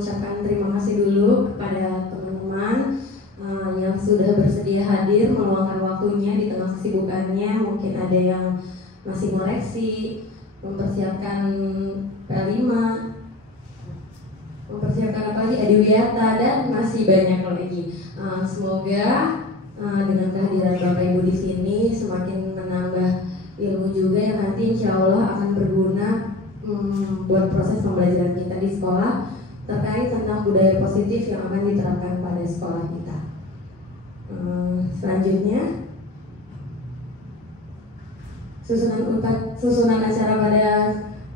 mengucapkan terima kasih dulu kepada teman-teman yang sudah bersedia hadir meluangkan waktunya di tengah kesibukannya. Mungkin ada yang masih ngoreksi, mempersiapkan P5, mempersiapkan apa lagi, adiwiyata, dan masih banyak lagi. Semoga dengan kehadiran Bapak Ibu di sini semakin menambah ilmu juga yang nanti insya Allah akan berguna buat proses pembelajaran kita di sekolah terkait tentang budaya positif yang akan diterapkan pada sekolah kita. Selanjutnya, susunan acara pada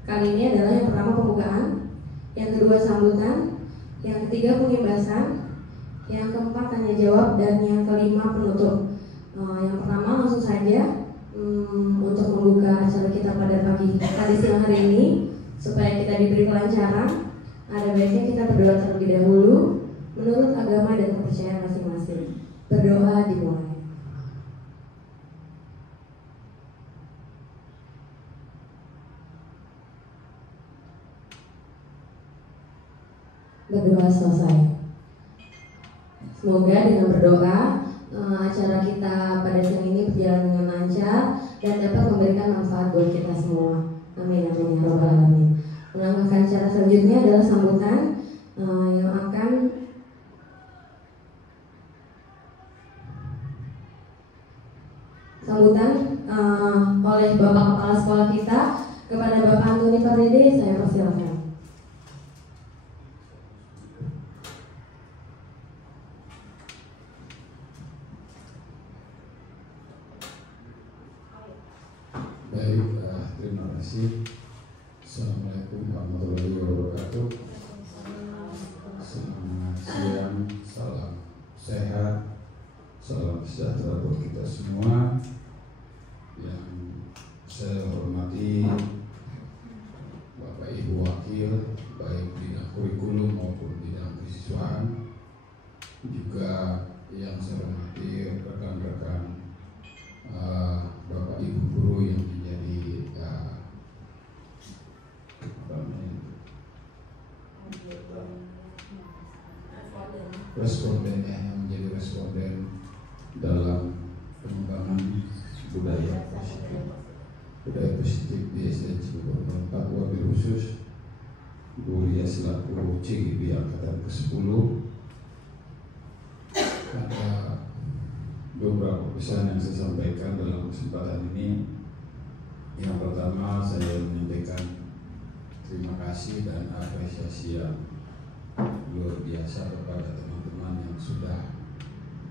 kali ini adalah yang pertama pembukaan, yang kedua sambutan, yang ketiga pengimbasan, yang keempat tanya jawab, dan yang kelima penutup. Yang pertama langsung saja untuk membuka acara kita pada siang hari ini, supaya kita diberi kelancaran, ada baiknya kita berdoa terlebih dahulu menurut agama dan kepercayaan masing-masing. Berdoa dimulai. Berdoa selesai. Semoga dengan berdoa acara kita pada siang ini berjalan dengan lancar dan dapat memberikan manfaat buat kita semua. Amin amin ya rabbal alamin. Melangkah acara selanjutnya adalah sambutan yang akan oleh Bapak Kepala Sekolah kita kepada Bapak Antoni Pardede. Saya persilakan. Baik, terima kasih. Assalamualaikum warahmatullahi wabarakatuh. Selamat siang, salam sehat, salam sejahtera buat kita semua. Yang saya hormati Bapak Ibu Wakil, baik bidang kurikulum maupun bidang kesiswaan. Juga yang saya hormati rekan-rekan Bapak Ibu guru yang menjadi responden yang menjadi responden dalam pengembangan budaya positif di SD Cibubur 4, wabil khusus Bu Lia selaku CGB angkatan ke-10. Ada beberapa pesan yang saya sampaikan dalam kesempatan ini. Yang pertama, saya menyampaikan terima kasih dan apresiasi yang luar biasa kepada teman-teman yang sudah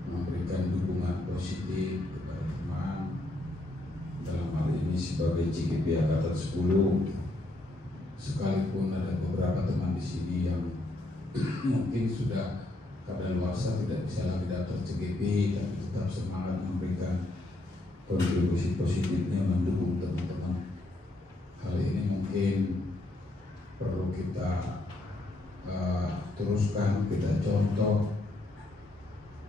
memberikan dukungan positif kepada teman, dalam hal ini sebagai CGP angkatan 10. Sekalipun ada beberapa teman di sini yang mungkin sudah kadaluarsa tidak bisa lagi daftar CGP, tapi tetap semangat memberikan kontribusi positifnya mendukung teman-teman. Hal ini mungkin perlu kita teruskan, kita contoh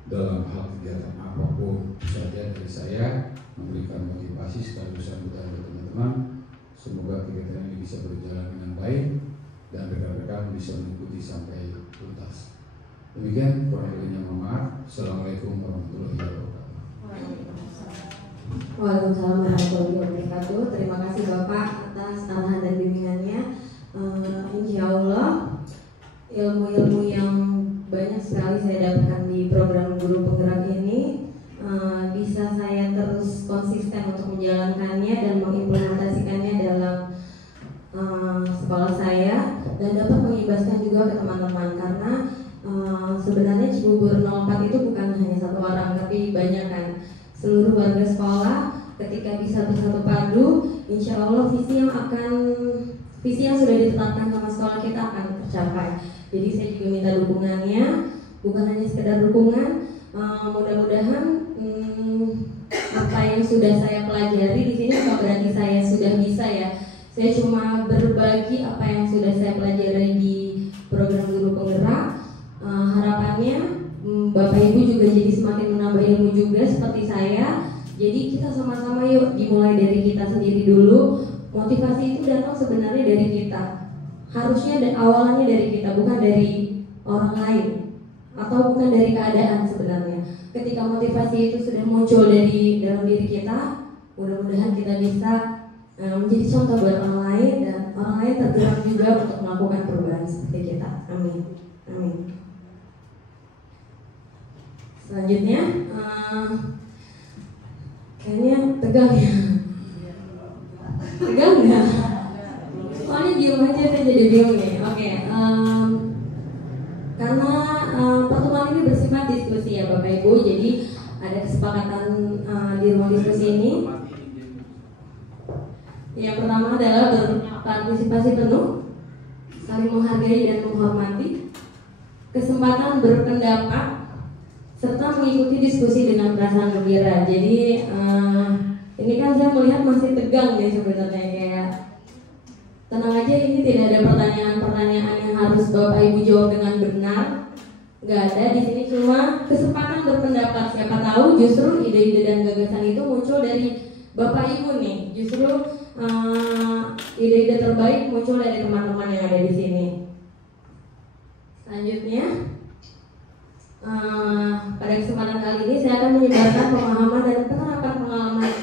dalam hal kegiatan apapun saja. Dari saya memberikan motivasi sekaligus sambutan buat teman-teman. Semoga kegiatan ini bisa berjalan dengan baik dan rekan-rekan bisa mengikuti sampai tuntas. Demikian, kurang lebihnya mohon maaf. Assalamualaikum warahmatullahi wabarakatuh. Waalaikumsalam warahmatullahi wabarakatuh. Terima kasih Bapak atas arahan dan bimbingannya. Insya Allah ilmu-ilmu yang banyak sekali saya dapatkan di program Guru Penggerak ini bisa saya terus konsisten untuk menjalankannya dan mengimplementasikannya dalam sekolah saya, dan dapat mengimbaskan juga ke teman-teman, karena sebenarnya Cibubur 04 itu bukan hanya satu orang, tapi banyak kan. Seluruh warga sekolah ketika bisa bersatu padu, insya Allah visi yang sudah ditetapkan sama sekolah kita akan tercapai. Jadi saya juga minta dukungannya, bukan hanya sekedar dukungan. Mudah-mudahan apa yang sudah saya pelajari di sini bukan berarti saya sudah bisa ya. Saya cuma berbagi apa yang sudah saya pelajari di program Guru Penggerak. Harapannya Bapak Ibu juga jadi semakin menambah ilmu juga seperti saya. Jadi kita sama-sama yuk dimulai dari kita sendiri dulu. Motivasi itu datang sebenarnya dari kita. Harusnya awalannya dari kita, bukan dari orang lain atau bukan dari keadaan sebenarnya. Ketika motivasi itu sudah muncul dari dalam diri kita, mudah-mudahan kita bisa menjadi contoh buat orang lain dan orang lain tergerak juga untuk melakukan perubahan seperti kita. Amin. Amin. Selanjutnya, kayaknya tegang ya. Tegang nggak? Soalnya diem aja saya jadi bingung nih. Oke, karena pertemuan ini bersifat diskusi ya Bapak Ibu, jadi ada kesepakatan di ruang diskusi ini. Yang pertama adalah berpartisipasi penuh, saling menghargai dan menghormati, kesempatan berpendapat, serta mengikuti diskusi dengan perasaan gembira. Jadi ini kan saya melihat masih tegang ya sebenarnya, kayak tenang aja, ini tidak ada pertanyaan-pertanyaan yang harus Bapak Ibu jawab dengan benar. Nggak ada, di sini cuma kesempatan berpendapat. Siapa tahu justru ide-ide dan gagasan itu muncul dari Bapak Ibu nih. Justru ide-ide terbaik muncul dari teman-teman yang ada di sini. Selanjutnya, pada kesempatan kali ini saya akan menyebarkan pemahaman dan penerapan pengalaman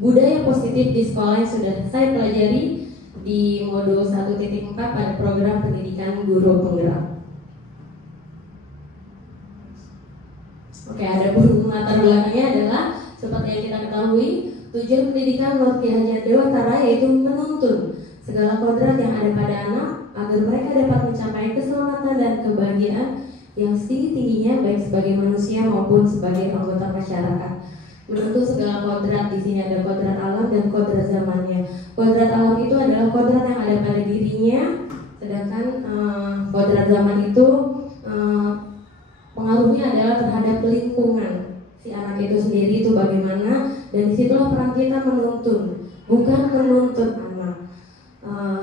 budaya positif di sekolah yang sudah saya pelajari di modul 1.4 pada program pendidikan guru penggerak. Oke, ada pun latar belakangnya adalah seperti yang kita ketahui, tujuan pendidikan menurut Ki Hajar Dewantara yaitu menuntun segala kodrat yang ada pada anak agar mereka dapat mencapai keselamatan dan kebahagiaan yang setinggi-tingginya baik sebagai manusia maupun sebagai anggota masyarakat. Menuntun segala kodrat, di sini ada kodrat alam dan kodrat zamannya. Kodrat alam itu adalah kodrat yang ada pada dirinya, sedangkan kodrat zaman itu pengaruhnya adalah terhadap lingkungan si anak itu sendiri itu bagaimana, dan disitulah peran kita menuntun, bukan menuntut anak,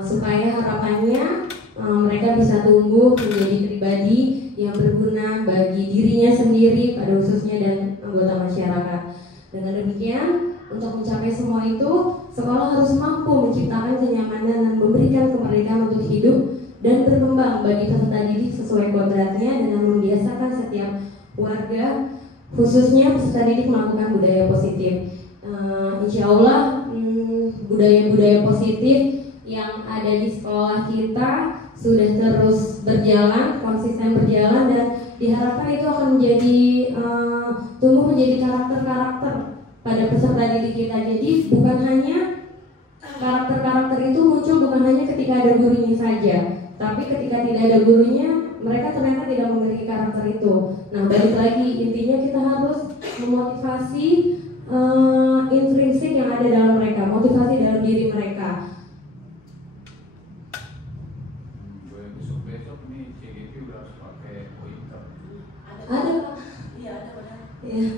supaya harapannya mereka bisa tumbuh menjadi pribadi yang berguna bagi dirinya sendiri pada khususnya dan anggota masyarakat. Dengan demikian, untuk mencapai semua itu, sekolah harus mampu menciptakan kenyamanan dan memberikan kemerdekaan untuk hidup dan berkembang bagi peserta didik sesuai kodratnya dengan membiasakan setiap warga, khususnya peserta didik melakukan budaya positif. Insya Allah budaya-budaya positif yang ada di sekolah kita sudah terus berjalan, konsisten berjalan, dan diharapkan itu akan menjadi tumbuh menjadi karakter-karakter pada peserta didik kita. Jadi bukan hanya karakter-karakter itu muncul bukan hanya ketika ada gurunya saja, tapi ketika tidak ada gurunya mereka ternyata tidak memiliki karakter itu. Nah, balik lagi intinya kita harus memotivasi intrinsik yang ada dalam mereka, motivasi dalam diri mereka. Ada. Iya, ada benar. Ya.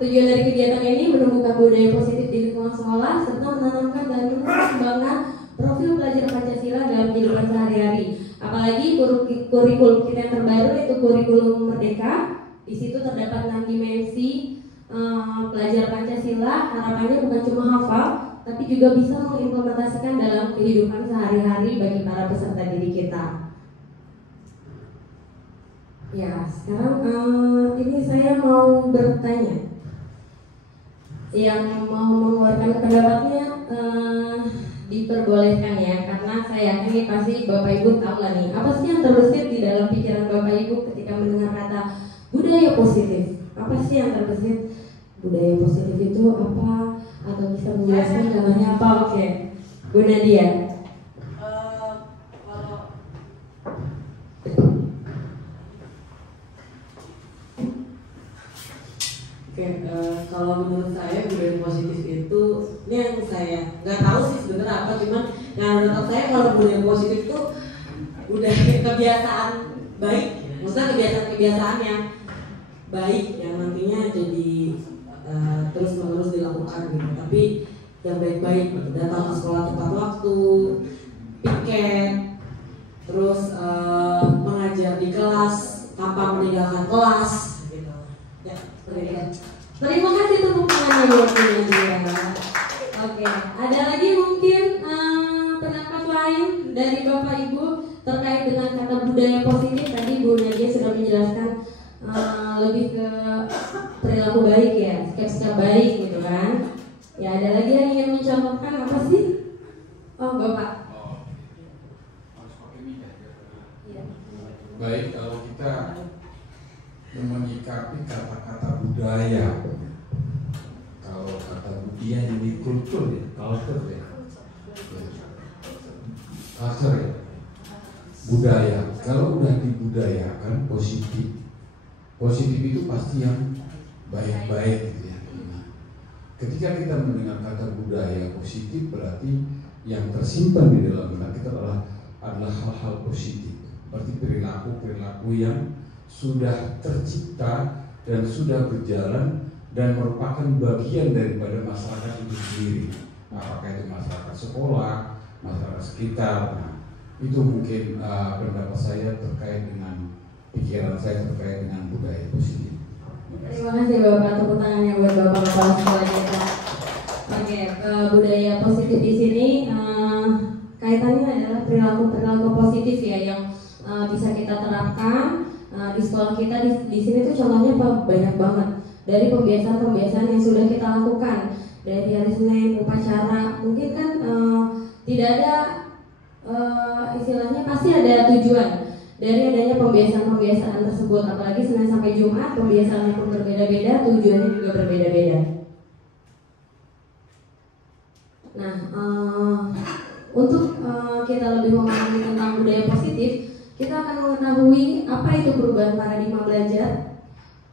Tujuan dari kegiatan ini menumbuhkan budaya positif di lingkungan sekolah serta menanamkan dan mengembangkan profil pelajar Pancasila dalam kehidupan sehari-hari. Apalagi kurikulum kita yang terbaru yaitu kurikulum Merdeka. Di situ terdapat 6 dimensi pelajar Pancasila. Harapannya bukan cuma hafal, tapi juga bisa mengimplementasikan dalam kehidupan sehari-hari bagi para peserta didik kita. Ya, sekarang ini saya mau bertanya. Yang mau mengeluarkan pendapatnya diperbolehkan ya, karena saya yakin ini pasti Bapak Ibu tahu lah nih, apa sih yang terbesit di dalam pikiran Bapak Ibu ketika mendengar kata budaya positif? Apa sih yang terbesit? Budaya positif itu apa? Atau bisa menjelaskan namanya apa? Oke, Bu Nadia. Kalau menurut saya budaya positif itu, ini yang saya nggak tahu sih sebenarnya apa, cuman yang menurut saya kalau budaya positif itu udah kebiasaan baik, maksudnya kebiasaan yang baik yang nantinya jadi terus menerus dilakukan gitu, tapi yang baik-baik gitu. Datang ke sekolah tepat waktu, piket, terus mengajar di kelas tanpa meninggalkan kelas gitu. Ya, seperti itu. Terima kasih tepuk tangannya buat Nadia. Oke, ada lagi mungkin pendapat lain dari Bapak Ibu terkait dengan kata budaya positif tadi Bu Nadia sudah menjelaskan lebih ke perilaku baik ya, sikap-sikap baik gitu kan. Ya ada lagi yang ingin mencontohkan apa sih? Oh Bapak. Baik, kalau kita menyikapi kata-kata budaya, kalau kata budaya ini kultur ya, culture ya, budaya. Kalau udah dibudayakan positif itu pasti yang baik-baik gitu ya. Nah, ketika kita mendengar kata budaya positif berarti yang tersimpan di dalam benak kita adalah hal-hal positif. Berarti perilaku yang sudah tercipta dan sudah berjalan dan merupakan bagian daripada masyarakat itu sendiri. Apakah itu masyarakat sekolah, masyarakat sekitar. Nah, itu mungkin pendapat saya terkait dengan pikiran saya terkait dengan budaya positif. Terima kasih Bapak, tepuk tangannya buat Bapak Kepala Sekolah Desa. Oke, budaya positif di sini kaitannya adalah perilaku positif ya yang bisa kita terapkan di sekolah kita di sini tuh contohnya banyak banget dari pembiasaan-pembiasaan yang sudah kita lakukan dari hari Senin upacara mungkin kan tidak ada istilahnya pasti ada tujuan dari adanya pembiasaan-pembiasaan tersebut, apalagi Senin sampai Jumat pembiasaannya pun berbeda-beda, tujuannya juga berbeda-beda. Nah, untuk kita lebih memahami tentang budaya positif, kita akan mengetahui apa itu perubahan paradigma belajar,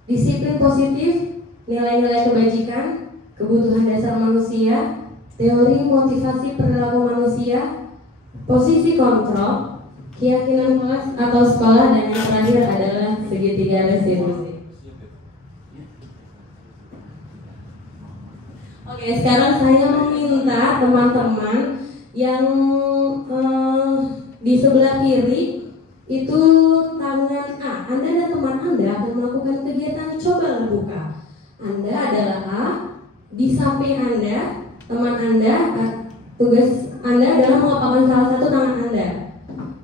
disiplin positif, nilai-nilai kebajikan, kebutuhan dasar manusia, teori motivasi perilaku manusia, posisi kontrol, keyakinan kelas atau sekolah, dan yang terakhir adalah segitiga restitusi. Oke, sekarang saya meminta teman-teman yang di sebelah kiri itu tangan A. Anda dan teman Anda akan melakukan kegiatan coba buka. Anda adalah A, di samping Anda, teman Anda, tugas Anda adalah mengepakkan salah satu tangan Anda.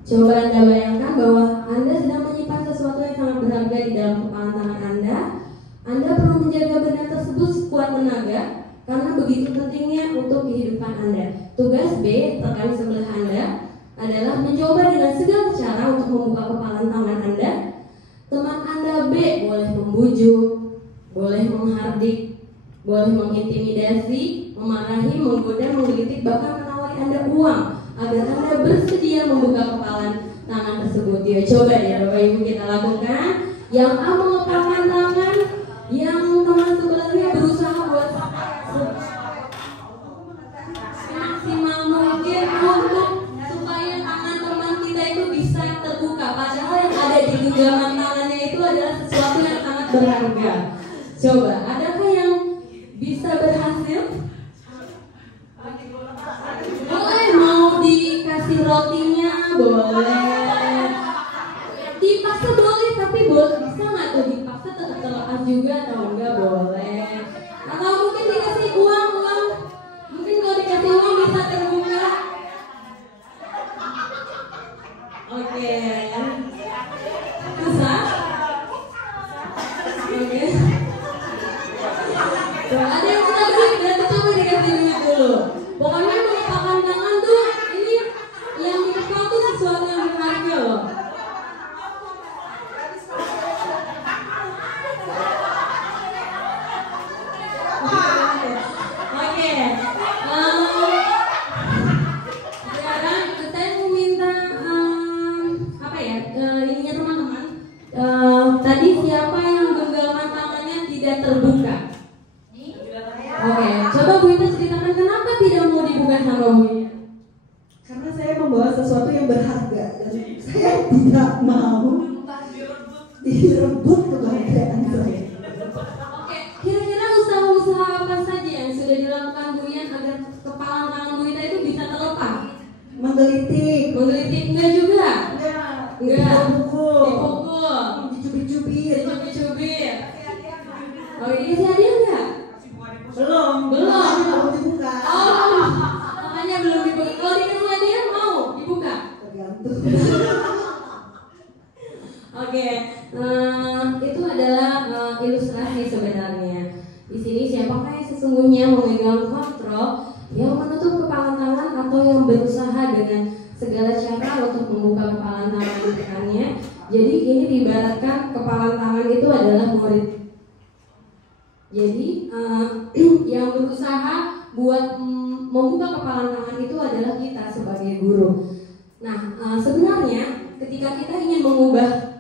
Coba Anda bayangkan bahwa Anda sedang menyimpan sesuatu yang sangat berharga di dalam kepalan tangan Anda. Anda perlu menjaga benda tersebut sekuat tenaga karena begitu pentingnya untuk kehidupan Anda. Tugas B, rekan sebelah Anda, adalah mencoba dengan segala cara untuk membuka kepalan tangan Anda. Teman Anda B boleh membujuk, boleh menghardik, boleh mengintimidasi, memarahi, menggoda, menggelitik, bahkan menawari Anda uang agar Anda bersedia membuka kepalan tangan tersebut. Yuk coba ya Bapak Ibu kita lakukan. Yang A mengepalkan tangan, yang teman sebelahnya berusaha buat maksimal mungkin untuk supaya tangan teman kita itu bisa terbuka. Padahal yang ada di genggaman tangannya itu adalah sesuatu yang sangat berharga. Coba, adakah yang bisa berhasil? Boleh, mau dikasih rotinya, boleh. Dipaksa boleh, tapi bisa nggak tuh dipaksa tetap terlepas juga atau enggak boleh? Atau mungkin dikasih uang, mungkin kalau dikasih uang bisa terbuka. Oke, susah. Oke. Ada yang minta duit, berarti coba dikasih duit dulu. Pokoknya mengepakkan tangan tuh, ini yang dikepal tuh sesuatu yang berharga loh. Oke. Sekarang saya mau minta apa ya? Ininya teman-teman. Tadi siapa yang genggaman tangannya tidak terbuka? Oke, coba Bu Ita ceritakan kenapa tidak mau dibuka sama Bu Ita? Karena saya membawa sesuatu yang berharga dan saya tidak mau direbut kebahagiaan saya. Oke, kira-kira usaha-usaha apa saja yang sudah dilakukan Bu Ian agar kepalan tangan Bu Ita itu bisa terlepas? Menggelitik, Enggak juga? Enggak. dipukul, Dicubit-cubit. Oh, ini kasih hadiah enggak? belum dibuka. Oh, makanya belum dibuka. Kalau dikasih hadiah mau dibuka? Tergantung. Oke, itu adalah ilustrasi sebenarnya. Di sini siapakah yang sesungguhnya memegang kontrol, yang menutup kepalan tangan atau yang berusaha dengan segala cara untuk membuka kepalan tangan rekannya. Jadi ini diibaratkan kepalan tangan itu adalah murid. Jadi yang berusaha buat membuka kepalan tangan itu adalah kita sebagai guru. Nah, sebenarnya ketika kita ingin mengubah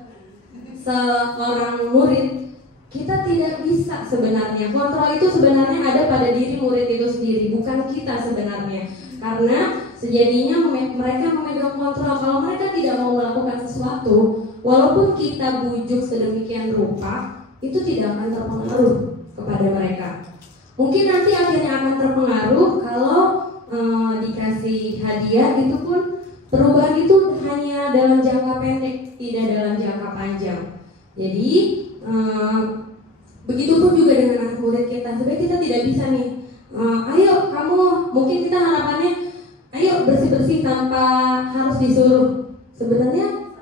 seorang murid, kita tidak bisa sebenarnya. Kontrol itu sebenarnya ada pada diri murid itu sendiri, bukan kita sebenarnya. Karena sejadinya mereka memegang kontrol. Kalau mereka tidak mau melakukan sesuatu, walaupun kita bujuk sedemikian rupa, itu tidak akan terpengaruh kepada mereka. Mungkin nanti akhirnya akan terpengaruh kalau dikasih hadiah, itu pun perubahan itu hanya dalam jangka pendek, tidak dalam jangka panjang. Jadi begitupun juga dengan anak murid kita. Sebenarnya kita tidak bisa nih, ayo kamu, mungkin kita harapannya ayo bersih-bersih tanpa harus disuruh. Sebenarnya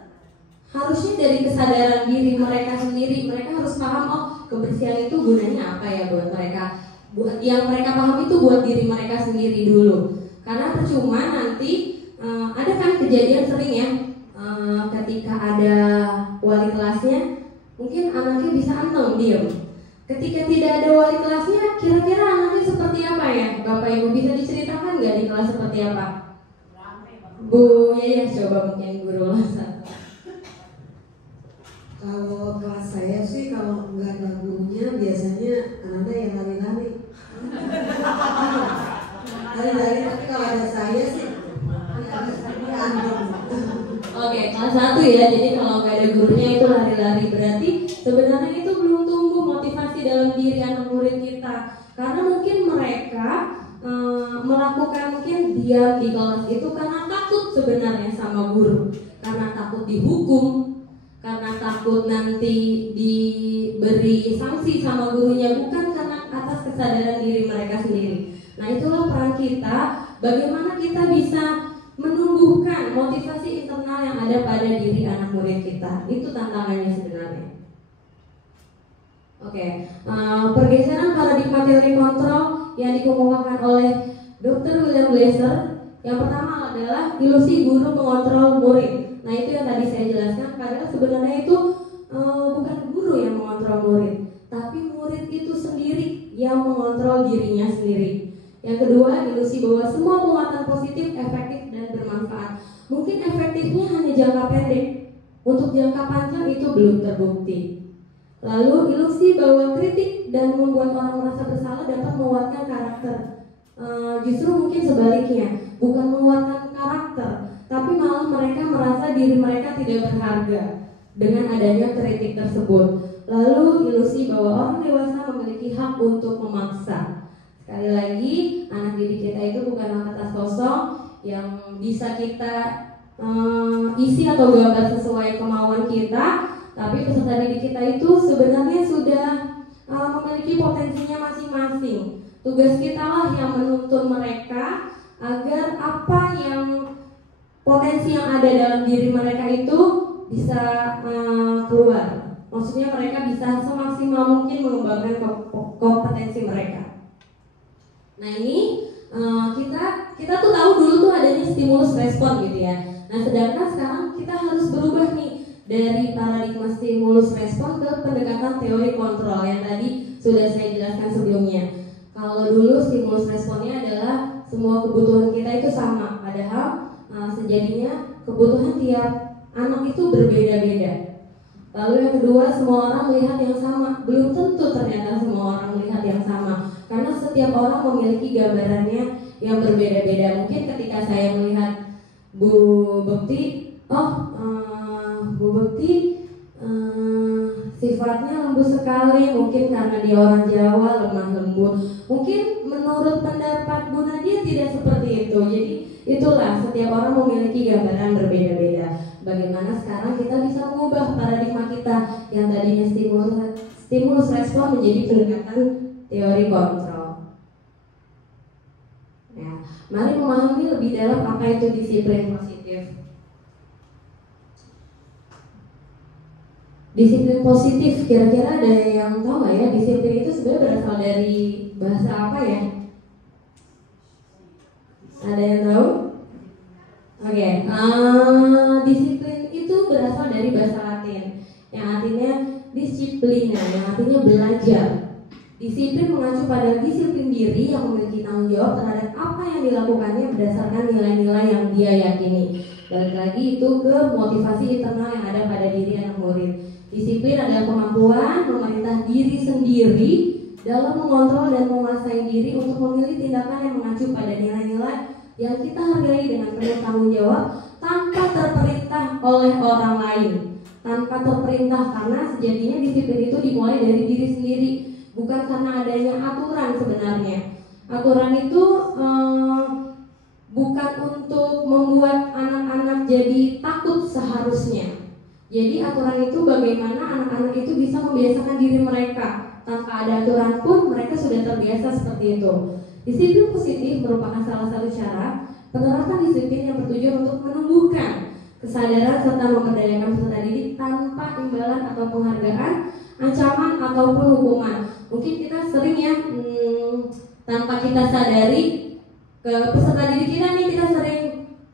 harusnya dari kesadaran diri mereka sendiri. Mereka harus paham, oh kebersihan itu gunanya apa ya buat mereka. Buat yang mereka paham itu buat diri mereka sendiri dulu. Karena percuma nanti ada kan kejadian sering ya, ketika ada wali kelasnya, mungkin anaknya bisa anteng diam. Ketika tidak ada wali kelasnya, kira-kira anaknya seperti apa ya? Bapak Ibu bisa diceritakan nggak di kelas seperti apa? Bu ya coba mungkin guru masa. Kalau kelas saya sih kalau nggak ada gurunya biasanya anak-anak yang lari-lari. Lari-lari, tapi kalau ada saya sih Oke, kelas 1 ya. Jadi kalau nggak ada gurunya itu lari-lari. Berarti sebenarnya itu belum tumbuh motivasi dalam diri anak murid kita. Karena mungkin mereka melakukan mungkin diam di kelas itu karena takut sebenarnya sama guru. Karena takut dihukum, karena takut nanti diberi sanksi sama gurunya, bukan karena atas kesadaran diri mereka sendiri. Nah, itulah peran kita, bagaimana kita bisa menumbuhkan motivasi internal yang ada pada diri anak murid kita. Itu tantangannya sebenarnya. Oke, pergeseran paradigma teori kontrol yang dikemukakan oleh Dr. William Glasser. Yang pertama adalah ilusi guru mengontrol murid. Nah, itu yang tadi saya jelaskan. Padahal sebenarnya itu bukan guru yang mengontrol murid, tapi murid itu sendiri yang mengontrol dirinya sendiri. Yang kedua, ilusi bahwa semua penguatan positif, efektif, dan bermanfaat. Mungkin efektifnya hanya jangka pendek, untuk jangka panjang itu belum terbukti. Lalu ilusi bahwa kritik dan membuat orang merasa bersalah dapat menguatkan karakter. Justru mungkin sebaliknya, bukan menguatkan karakter, tapi malah mereka merasa diri mereka tidak berharga dengan adanya kritik tersebut. Lalu ilusi bahwa orang dewasa memiliki hak untuk memaksa. Sekali lagi, anak didik kita itu bukanlah kertas kosong yang bisa kita isi atau gambar sesuai kemauan kita, tapi peserta didik kita itu sebenarnya sudah memiliki potensinya masing-masing. Tugas kita lah yang menuntun mereka agar apa yang potensi yang ada dalam diri mereka itu bisa keluar. Maksudnya mereka bisa semaksimal mungkin mengembangkan kompetensi mereka. Nah, ini kita tuh tahu dulu tuh adanya stimulus respon gitu ya. Nah, sedangkan sekarang kita harus berubah nih dari paradigma stimulus respon ke pendekatan teori kontrol yang tadi sudah saya jelaskan sebelumnya. Kalau dulu stimulus responnya adalah semua kebutuhan kita itu sama, padahal sejadinya kebutuhan tiap anak itu berbeda-beda. Lalu yang kedua, semua orang melihat yang sama. Belum tentu ternyata semua orang melihat yang sama, karena setiap orang memiliki gambarannya yang berbeda-beda. Mungkin ketika saya melihat Bu Bekti, Bu Bekti sifatnya lembut sekali, mungkin karena dia orang Jawa, lemah lembut. Mungkin menurut pendapat Bu Nadia tidak seperti itu. Jadi itulah, setiap orang memiliki gambaran berbeda-beda. Bagaimana sekarang kita bisa mengubah paradigma kita yang tadinya stimulus respon menjadi pendekatan teori kontrol. Ya, mari memahami lebih dalam apa itu disiplin positif. Disiplin positif, kira-kira ada yang tahu nggak ya? Disiplin itu sebenarnya berasal dari bahasa apa ya? Ada yang tahu? Oke, disiplin itu berasal dari bahasa Latin yang artinya disiplina, yang artinya belajar. Disiplin mengacu pada disiplin diri yang memiliki tanggung jawab terhadap apa yang dilakukannya berdasarkan nilai-nilai yang dia yakini. Balik lagi itu ke motivasi internal yang ada pada diri anak murid. Disiplin adalah kemampuan memerintah diri sendiri dalam mengontrol dan menguasai diri untuk memilih tindakan yang mengacu pada nilai-nilai yang kita hargai dengan penuh tanggung jawab tanpa terperintah oleh orang lain. Tanpa terperintah, karena sejatinya disiplin itu dimulai dari diri sendiri, bukan karena adanya aturan sebenarnya. Aturan itu bukan untuk membuat anak-anak jadi takut seharusnya. Jadi aturan itu bagaimana anak-anak itu bisa membiasakan diri mereka. Tanpa ada aturan pun mereka sudah terbiasa seperti itu. Disiplin positif merupakan salah satu cara penerapan disiplin yang bertujuan untuk menumbuhkan kesadaran serta memberdayakan peserta didik tanpa imbalan atau penghargaan, ancaman ataupun hukuman. Mungkin kita sering ya tanpa kita sadari ke peserta didik kita nih, kita sering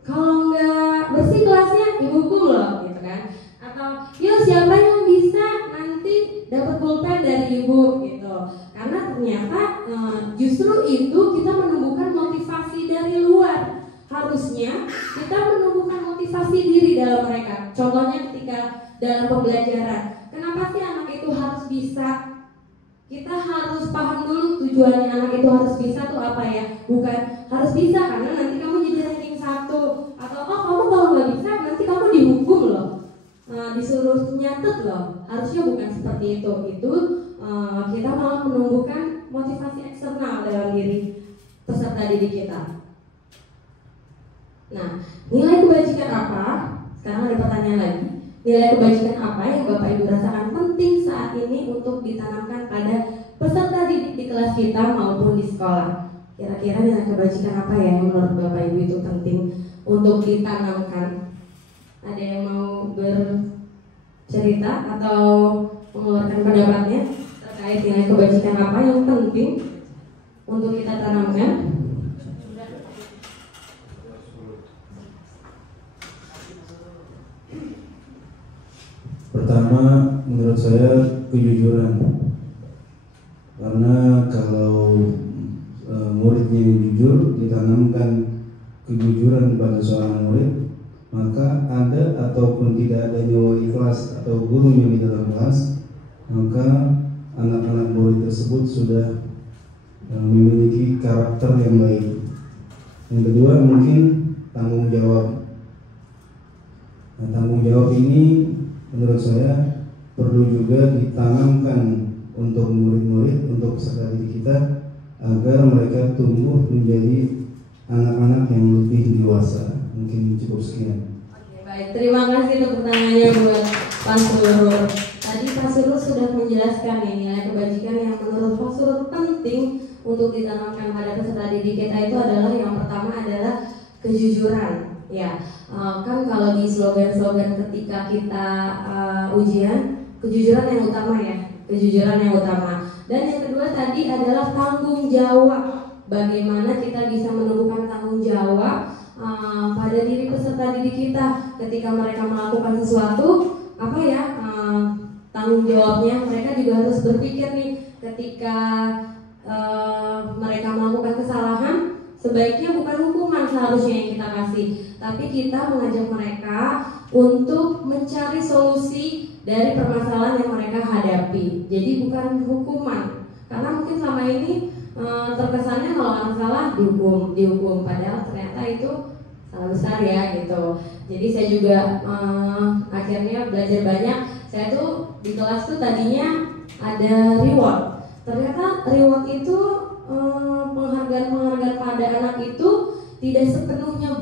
kalau nggak bersih kelasnya dihukum loh, gitu kan? Atau yo siapa yang bisa nanti dapat pulpen dari ibu gitu. Karena ternyata justru itu kita menumbuhkan motivasi dari luar. Harusnya kita menumbuhkan motivasi diri dalam mereka. Contohnya ketika dalam pembelajaran, kenapa sih anak itu harus bisa? Kita harus paham dulu tujuannya anak itu harus bisa tuh apa ya. Bukan harus bisa karena nanti kamu jadi ranking 1. Atau kamu kalau nggak bisa nanti kamu dihukum loh, disuruh nyatet loh. Harusnya bukan seperti itu. Itu kita malah menumbuhkan motivasi eksternal dalam diri peserta didik kita. Nah, nilai kebajikan apa? Sekarang ada pertanyaan lagi. Nilai kebajikan apa yang Bapak Ibu rasakan penting saat ini untuk ditanamkan pada peserta didik di kelas kita maupun di sekolah? Kira-kira nilai kebajikan apa ya yang menurut Bapak Ibu itu penting untuk ditanamkan? Ada yang mau bercerita atau mengeluarkan pendapatnya terkait nilai kebajikan apa yang penting untuk kita tanamkan? Pertama, menurut saya kejujuran. Karena kalau muridnya yang jujur, ditanamkan kejujuran pada seorang murid, maka ada ataupun tidak ada nyawa ikhlas atau gurunya di dalam kelas, maka anak-anak murid tersebut sudah memiliki karakter yang baik. Yang kedua, mungkin tanggung jawab. Nah, tanggung jawab ini menurut saya perlu juga ditanamkan untuk murid-murid, untuk peserta didik kita, agar mereka tumbuh menjadi anak-anak yang lebih dewasa. Mungkin cukup sekian. Oke, baik, terima kasih untuk pertanyaannya buat Pak Surur. Tadi Pak Surur sudah menjelaskan ya, nilai kebajikan yang menurut Pak Surur penting untuk ditanamkan pada peserta didik kita itu adalah yang pertama adalah kejujuran. Ya, kan kalau di slogan-slogan ketika kita ujian, kejujuran yang utama ya, kejujuran yang utama. Dan yang kedua tadi adalah tanggung jawab. Bagaimana kita bisa menumbuhkan tanggung jawab pada diri peserta didik kita ketika mereka melakukan sesuatu, apa ya, tanggung jawabnya. Mereka juga harus berpikir nih, ketika mereka melakukan kesalahan, sebaiknya bukan hukuman seharusnya yang kita kasih, tapi kita mengajak mereka untuk mencari solusi dari permasalahan yang mereka hadapi. Jadi bukan hukuman, karena mungkin selama ini terkesannya kalau anak salah dihukum, padahal ternyata itu salah besar ya gitu. Jadi saya juga akhirnya belajar banyak. Saya tuh di kelas tuh tadinya ada reward. Ternyata reward itu penghargaan pada anak itu tidak sepenuhnya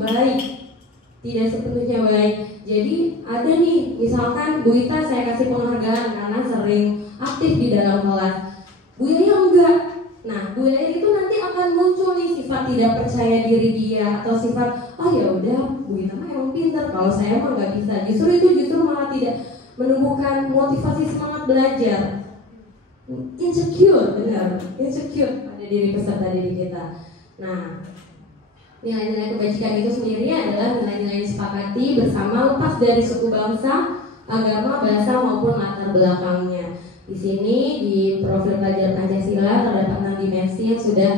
baik. Jadi ada nih, misalkan Bu Ita saya kasih penghargaan karena sering aktif di dalam kelas. Bu Yaya enggak. Nah, Bu Yaya itu nanti akan muncul nih sifat tidak percaya diri dia, atau sifat ya udah Bu Ita mah emang pintar, kalau saya mah nggak bisa. Justru malah tidak menumbuhkan motivasi semangat belajar. Insecure, benar, insecure pada diri peserta didik kita. Nah, nilai-nilai kebajikan itu sendiri adalah nilai-nilai yang disepakati bersama lepas dari suku bangsa, agama, bahasa maupun latar belakangnya. Di sini di profil pelajar Pancasila terdapat 6 dimensi yang sudah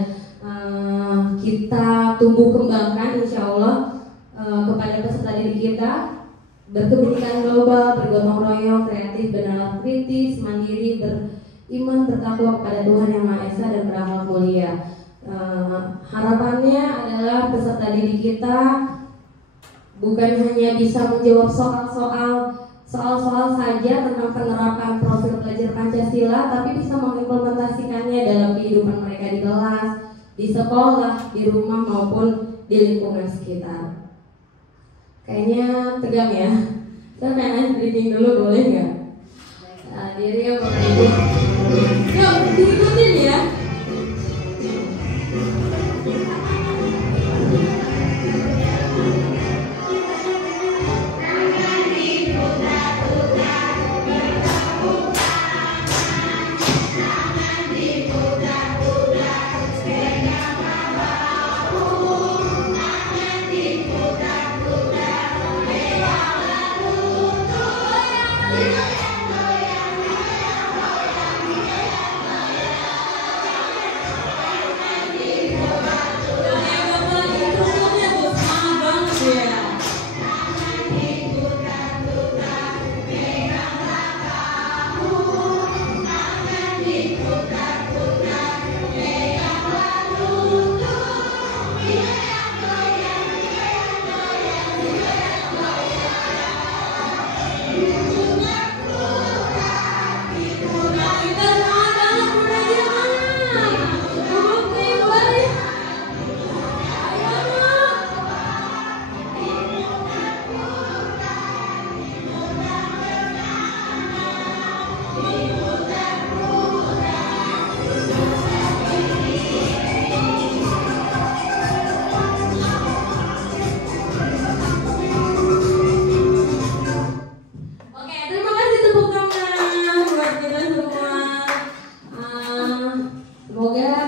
kita tumbuh kembangkan, insya Allah kepada peserta didik kita. Berkepentingan global, bergotong royong, kreatif, bernalar kritis, mandiri, beriman, bertakwa kepada Tuhan Yang Maha Esa dan berakhlak mulia. Harapannya adalah peserta didik kita bukan hanya bisa menjawab soal-soal saja tentang penerapan profil pelajar Pancasila, tapi bisa mengimplementasikannya dalam kehidupan mereka di kelas, di sekolah, di rumah maupun di lingkungan sekitar. Kayaknya tegang ya. Saya pengen briefing dulu, boleh nggak? Diri ya Bapak Ibu. Yuk diikutin ya.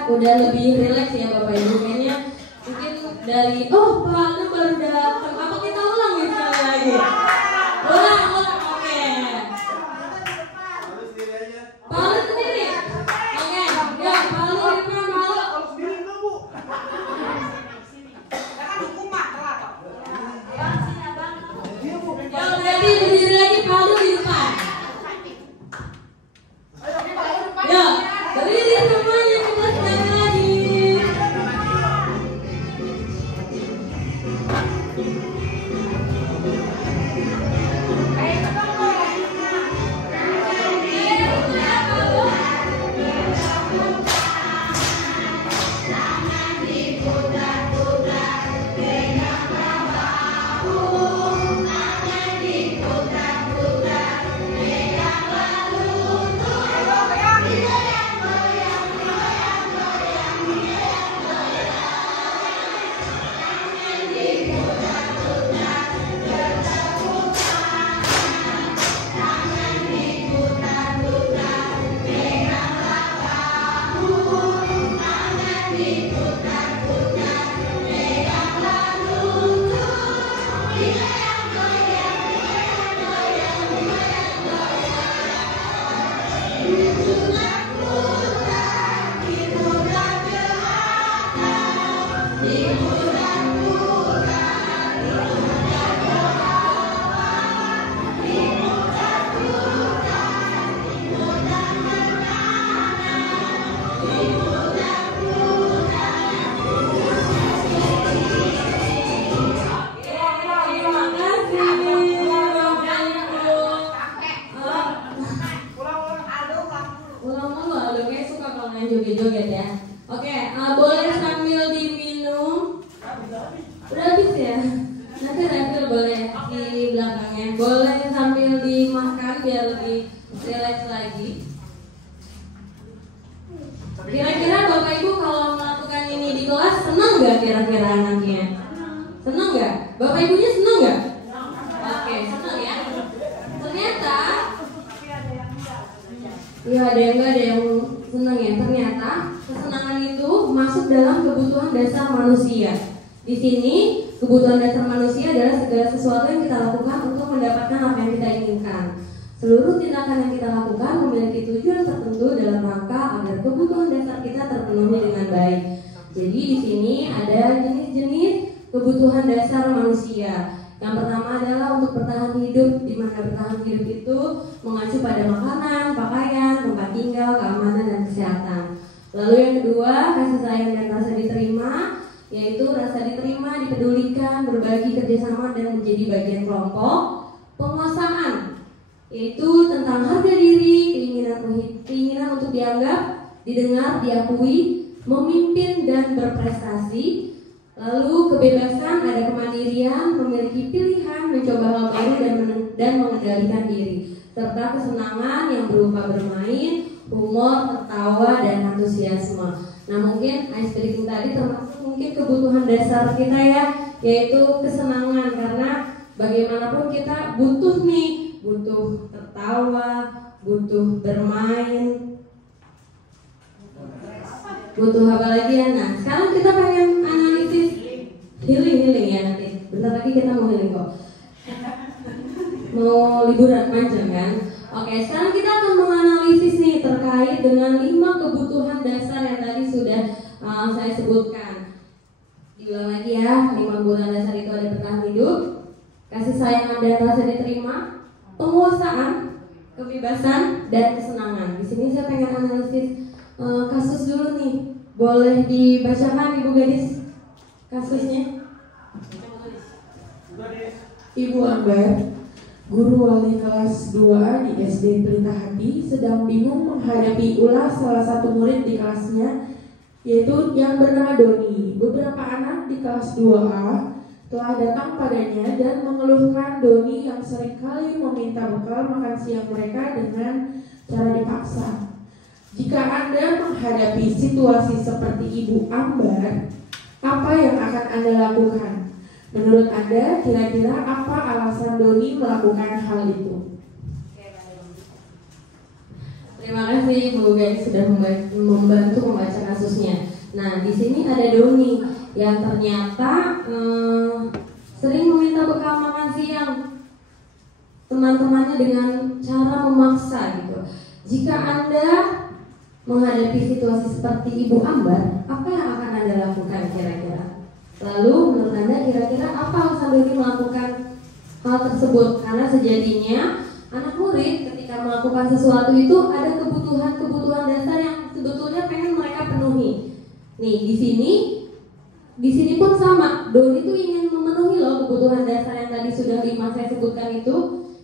Udah lebih rileks ya Bapak Ibu, kayaknya mungkin dari Pak Aldo baru datang, apa kita ulang ya sekali lagi? Ulang, oke. Pak Aldo sendiri? Oke, ya Pak Aldo di depan, Pak Aldo. Ya berarti berdiri lagi Pak Aldo di depan. Ya, berdiri semuanya. Joget-joget ya. Oke, boleh sambil diminum. Udah habis ya? Nanti refill boleh di belakangnya. Boleh sambil dimakan biar lebih relax lagi. Kira-kira Bapak Ibu kalau melakukan ini di kelas senang nggak kira-kira anaknya? Senang nggak? Bapak Ibunya senang nggak? Oke, senang ya. Ternyata Iya, ada yang enggak, ada yang senang ya. Ternyata kesenangan itu masuk dalam kebutuhan dasar manusia. Di sini kebutuhan dasar manusia adalah segala sesuatu yang kita lakukan untuk mendapatkan apa yang kita inginkan. Seluruh tindakan yang kita lakukan memiliki tujuan tertentu dalam rangka agar kebutuhan dasar kita terpenuhi dengan baik. Jadi di sini ada jenis-jenis kebutuhan dasar manusia. Yang pertama adalah untuk bertahan hidup, di mana bertahan hidup itu mengacu pada makanan, pakaian, tempat tinggal, keamanan, dan kesehatan. Lalu yang kedua, kasih sayang dan rasa diterima, yaitu rasa diterima, dipedulikan, berbagi, kerjasama, dan menjadi bagian kelompok. Penguasaan, yaitu tentang harga diri, keinginan untuk dianggap, didengar, diakui, memimpin, dan berprestasi. Lalu kebebasan, ada kemandirian, memiliki pilihan, mencoba hal baru, dan mengendalikan diri. Serta kesenangan yang berupa bermain, humor, tertawa, dan antusiasme. Nah, mungkin ice breaking tadi termasuk mungkin kebutuhan dasar kita ya, yaitu kesenangan. Karena bagaimanapun kita butuh nih, butuh tertawa, butuh bermain, butuh apa lagi ya. Nah, sekarang kita pengen analisis healing ya nanti. Bentar lagi kita mau healing kok. Mau liburan panjang kan? Oke, sekarang kita akan menganalisis nih terkait dengan 5 kebutuhan dasar yang tadi sudah saya sebutkan. Diulang lagi ya, 5 kebutuhan dasar itu ada bertahan hidup, kasih sayang dan rasa diterima, penguasaan, kebebasan, dan kesenangan. Di sini saya pengen analisis kasus dulu nih. Boleh dibacakan Ibu Gadis kasusnya? Ibu Ambar, guru wali kelas 2A di SD Pelita Hati, sedang bingung menghadapi ulah salah satu murid di kelasnya, yaitu yang bernama Doni. Beberapa anak di kelas 2A telah datang padanya dan mengeluhkan Doni yang seringkali meminta bekal makan siang mereka dengan cara dipaksa. Jika Anda menghadapi situasi seperti Ibu Ambar, apa yang akan Anda lakukan? Menurut Anda, kira-kira apa alasan Doni melakukan hal itu? Terima kasih Ibu Gadis sudah membantu membaca kasusnya. Nah, di sini ada Doni yang ternyata sering meminta bekal makan siang teman-temannya dengan cara memaksa gitu. Jika Anda menghadapi situasi seperti Ibu Ambar, apa yang akan Anda lakukan kira-kira? Lalu menurut Anda kira-kira apa alasan Doni melakukan hal tersebut? Karena sejatinya anak murid ketika melakukan sesuatu itu ada kebutuhan dasar yang sebetulnya pengen mereka penuhi. Nih di sini pun sama. Doni itu ingin memenuhi loh kebutuhan dasar yang tadi sudah 5 saya sebutkan itu.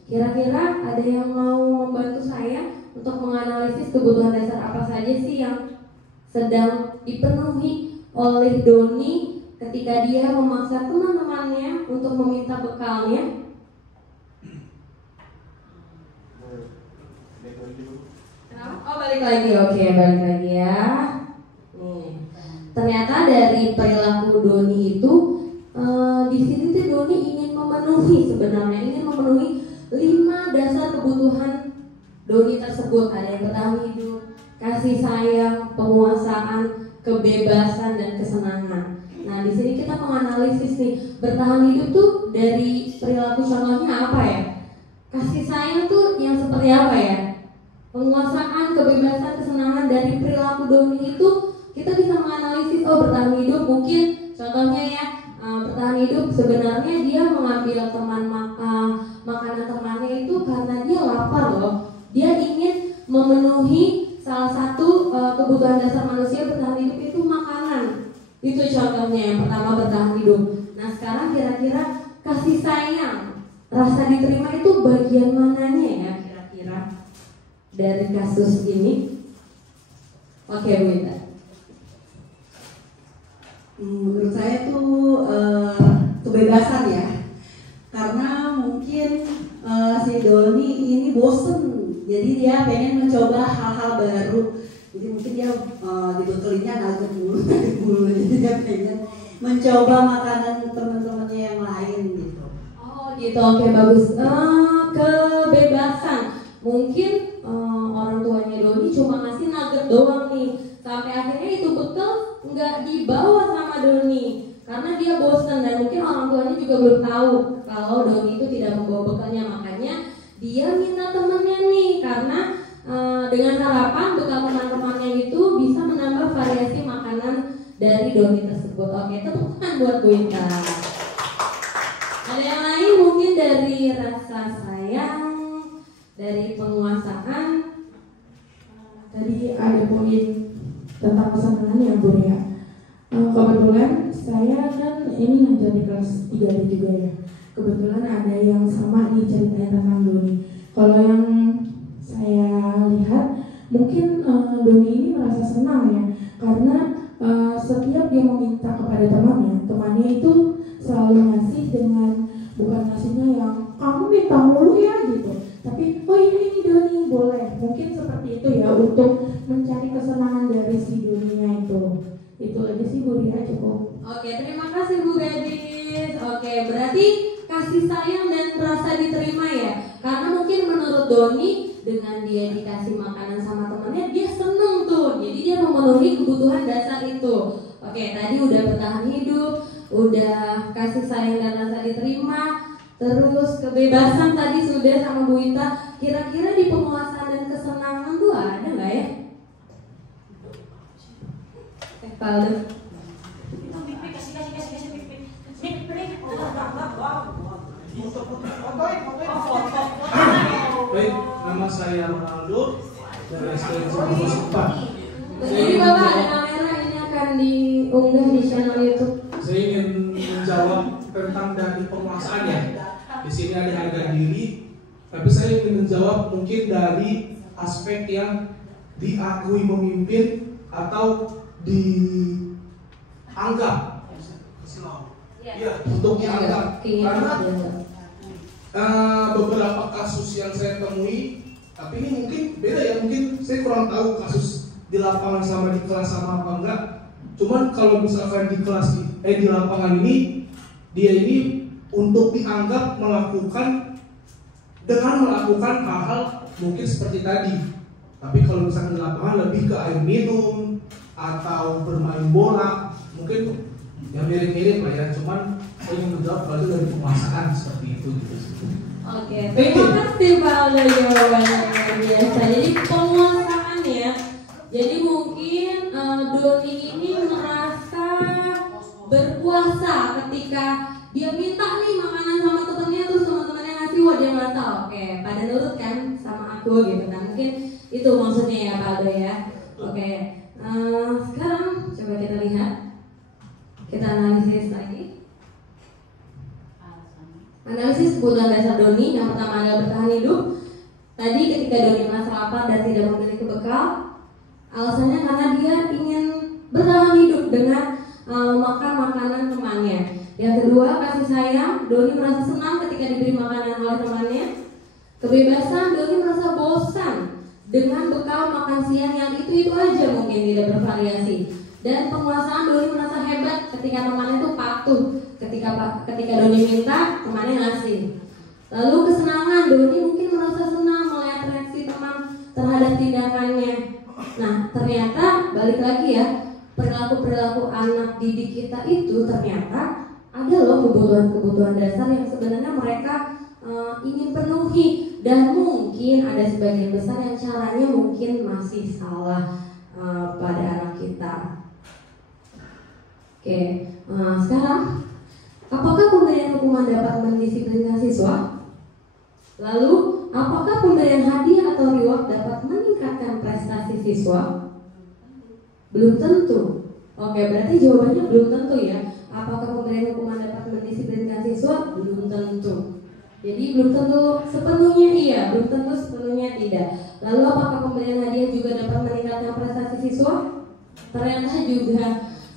Kira-kira ada yang mau membantu saya untuk menganalisis kebutuhan dasar apa saja sih yang sedang dipenuhi oleh Doni ketika dia memaksa teman-temannya untuk meminta bekalnya? Kenapa? Oh, balik lagi. Oke, balik lagi ya. Nih, ternyata dari perilaku Doni itu di sini tuh Doni ingin memenuhi 5 dasar kebutuhan Doni tersebut. Ada yang bertahan hidup, kasih sayang, penguasaan, kebebasan, dan kesenangan. Nah, di sini kita menganalisis nih, bertahan hidup tuh dari perilaku contohnya apa ya? Kasih sayang tuh yang seperti apa ya? Penguasaan, kebebasan, kesenangan dari perilaku Doni itu kita bisa menganalisis, oh bertahan hidup mungkin contohnya ya, bertahan hidup sebenarnya dia mengambil makanan temannya itu karena dia lapar loh. Dia ingin memenuhi salah satu kebutuhan dasar manusia bertahan hidup itu makanan. Itu contohnya yang pertama bertahan hidup. Nah, sekarang kira-kira kasih sayang, rasa diterima itu bagian mananya ya kira-kira dari kasus ini? Oke, Bu Ita. Menurut saya tuh kebebasan ya, karena mungkin si Doni ini bosen, jadi dia pengen mencoba hal-hal baru. Jadi mungkin dia dibekelinnya nugget dulu, jadi dia pengen mencoba makanan teman-temannya yang lain gitu. Oh gitu, oke bagus. Kebebasan, mungkin orang tuanya Doni cuma ngasih nugget doang nih, sampai akhirnya itu bekal nggak dibawa sama Doni karena dia bosan, dan mungkin orang tuanya juga belum tahu kalau Doni itu tidak membawa bekalnya. Makanya dia minta temennya nih, karena dengan harapan bekal teman-temannya itu bisa menambah variasi makanan dari Doni tersebut. Oke, tepuk tangan buat Bu Inta. Ada yang lain mungkin dari rasa sayang, dari penguasaan. Tadi ada poin tentang kesenangan ya Bu ya. Kebetulan saya kan ini ngajar di kelas 3D juga ya. Kebetulan ada yang sama nih ceritanya tentang Doni. Kalau yang saya lihat mungkin Doni ini merasa senang ya, karena setiap dia meminta kepada temannya itu selalu ngasih dengan bukan ngasihnya yang kamu minta mulu ya gitu, tapi oh ini Doni boleh, mungkin seperti itu ya untuk mencari kesenangan dari si Doninya itu. Itu aja sih Bu Ria, cukup. Oke, terima kasih Bu Gadis. Oke, berarti kasih sayang dan rasa diterima ya. Karena mungkin menurut Doni dengan dia dikasih makanan sama temannya, dia seneng tuh. Jadi dia memenuhi kebutuhan dasar itu. Oke, tadi udah bertahan hidup, udah kasih sayang dan rasa diterima, terus kebebasan tadi sudah sama Bu Ita. Kira-kira di penguasaan dan kesenangan tuh ada nggak ya? Valdo. Baik, nama saya Ronaldo dari STM 4. Jadi Bapak ada kamera ini akan diunggah di channel YouTube. Saya ingin menjawab tentang dari penguasaan ya. Di sini ada harga diri, tapi saya ingin menjawab mungkin dari aspek yang diakui pemimpin atau dianggap, ya, untuk dianggap. Karena beberapa kasus yang saya temui, tapi ini mungkin beda ya, mungkin saya kurang tahu kasus di lapangan sama di kelas sama apa enggak. Cuman kalau misalkan di kelas di lapangan ini, dia ini untuk dianggap dengan melakukan hal-hal mungkin seperti tadi. Tapi kalau misalkan di lapangan lebih ke air minum atau bermain bola, mungkin ya mirip-mirip lah ya. Cuman saya ingin menjawab balik dari penguasaan seperti itu gitu. Oke, terima kasih Pak Aldo, jawabannya luar biasa. Jadi penguasaan ya. Jadi mungkin Doni ini merasa berkuasa ketika dia minta nih makanan sama temennya, terus teman-temannya ngasih, wah dia merasa oke, pada nurut kan sama aku gitu kan. Mungkin itu maksudnya ya Pak Aldo ya. Oke, sekarang coba kita lihat, kita analisis lagi. Analisis kebutuhan dasar Doni. Yang pertama adalah bertahan hidup. Tadi ketika Doni merasa lapar dan tidak memiliki bekal, alasannya karena dia ingin bertahan hidup dengan makan makanan temannya. Yang kedua, kasih sayang. Doni merasa senang ketika diberi makanan oleh temannya. Kebebasan, Doni merasa bosan dengan bekal makan siang yang itu aja, mungkin tidak bervariasi. Dan penguasaan, Doni merasa hebat ketika temannya itu patuh. Ketika Doni minta, temannya ngasih. Lalu kesenangan, Doni mungkin merasa senang melihat reaksi teman terhadap tindakannya. Nah, ternyata balik lagi ya, perilaku-perilaku anak didik kita itu ternyata ada loh kebutuhan-kebutuhan dasar yang sebenarnya mereka ingin penuhi, dan mungkin ada sebagian besar yang caranya mungkin masih salah pada anak kita. Oke, sekarang apakah pemberian hukuman dapat mendisiplinkan siswa? Lalu, apakah pemberian hadiah atau reward dapat meningkatkan prestasi siswa? Belum tentu. Oke, berarti jawabannya belum tentu ya. Apakah pemberian hukuman dapat mendisiplinkan siswa? Belum tentu. Jadi belum tentu sepenuhnya iya, belum tentu sepenuhnya tidak. Lalu apakah pemberian hadiah juga dapat meningkatkan prestasi siswa? Ternyata juga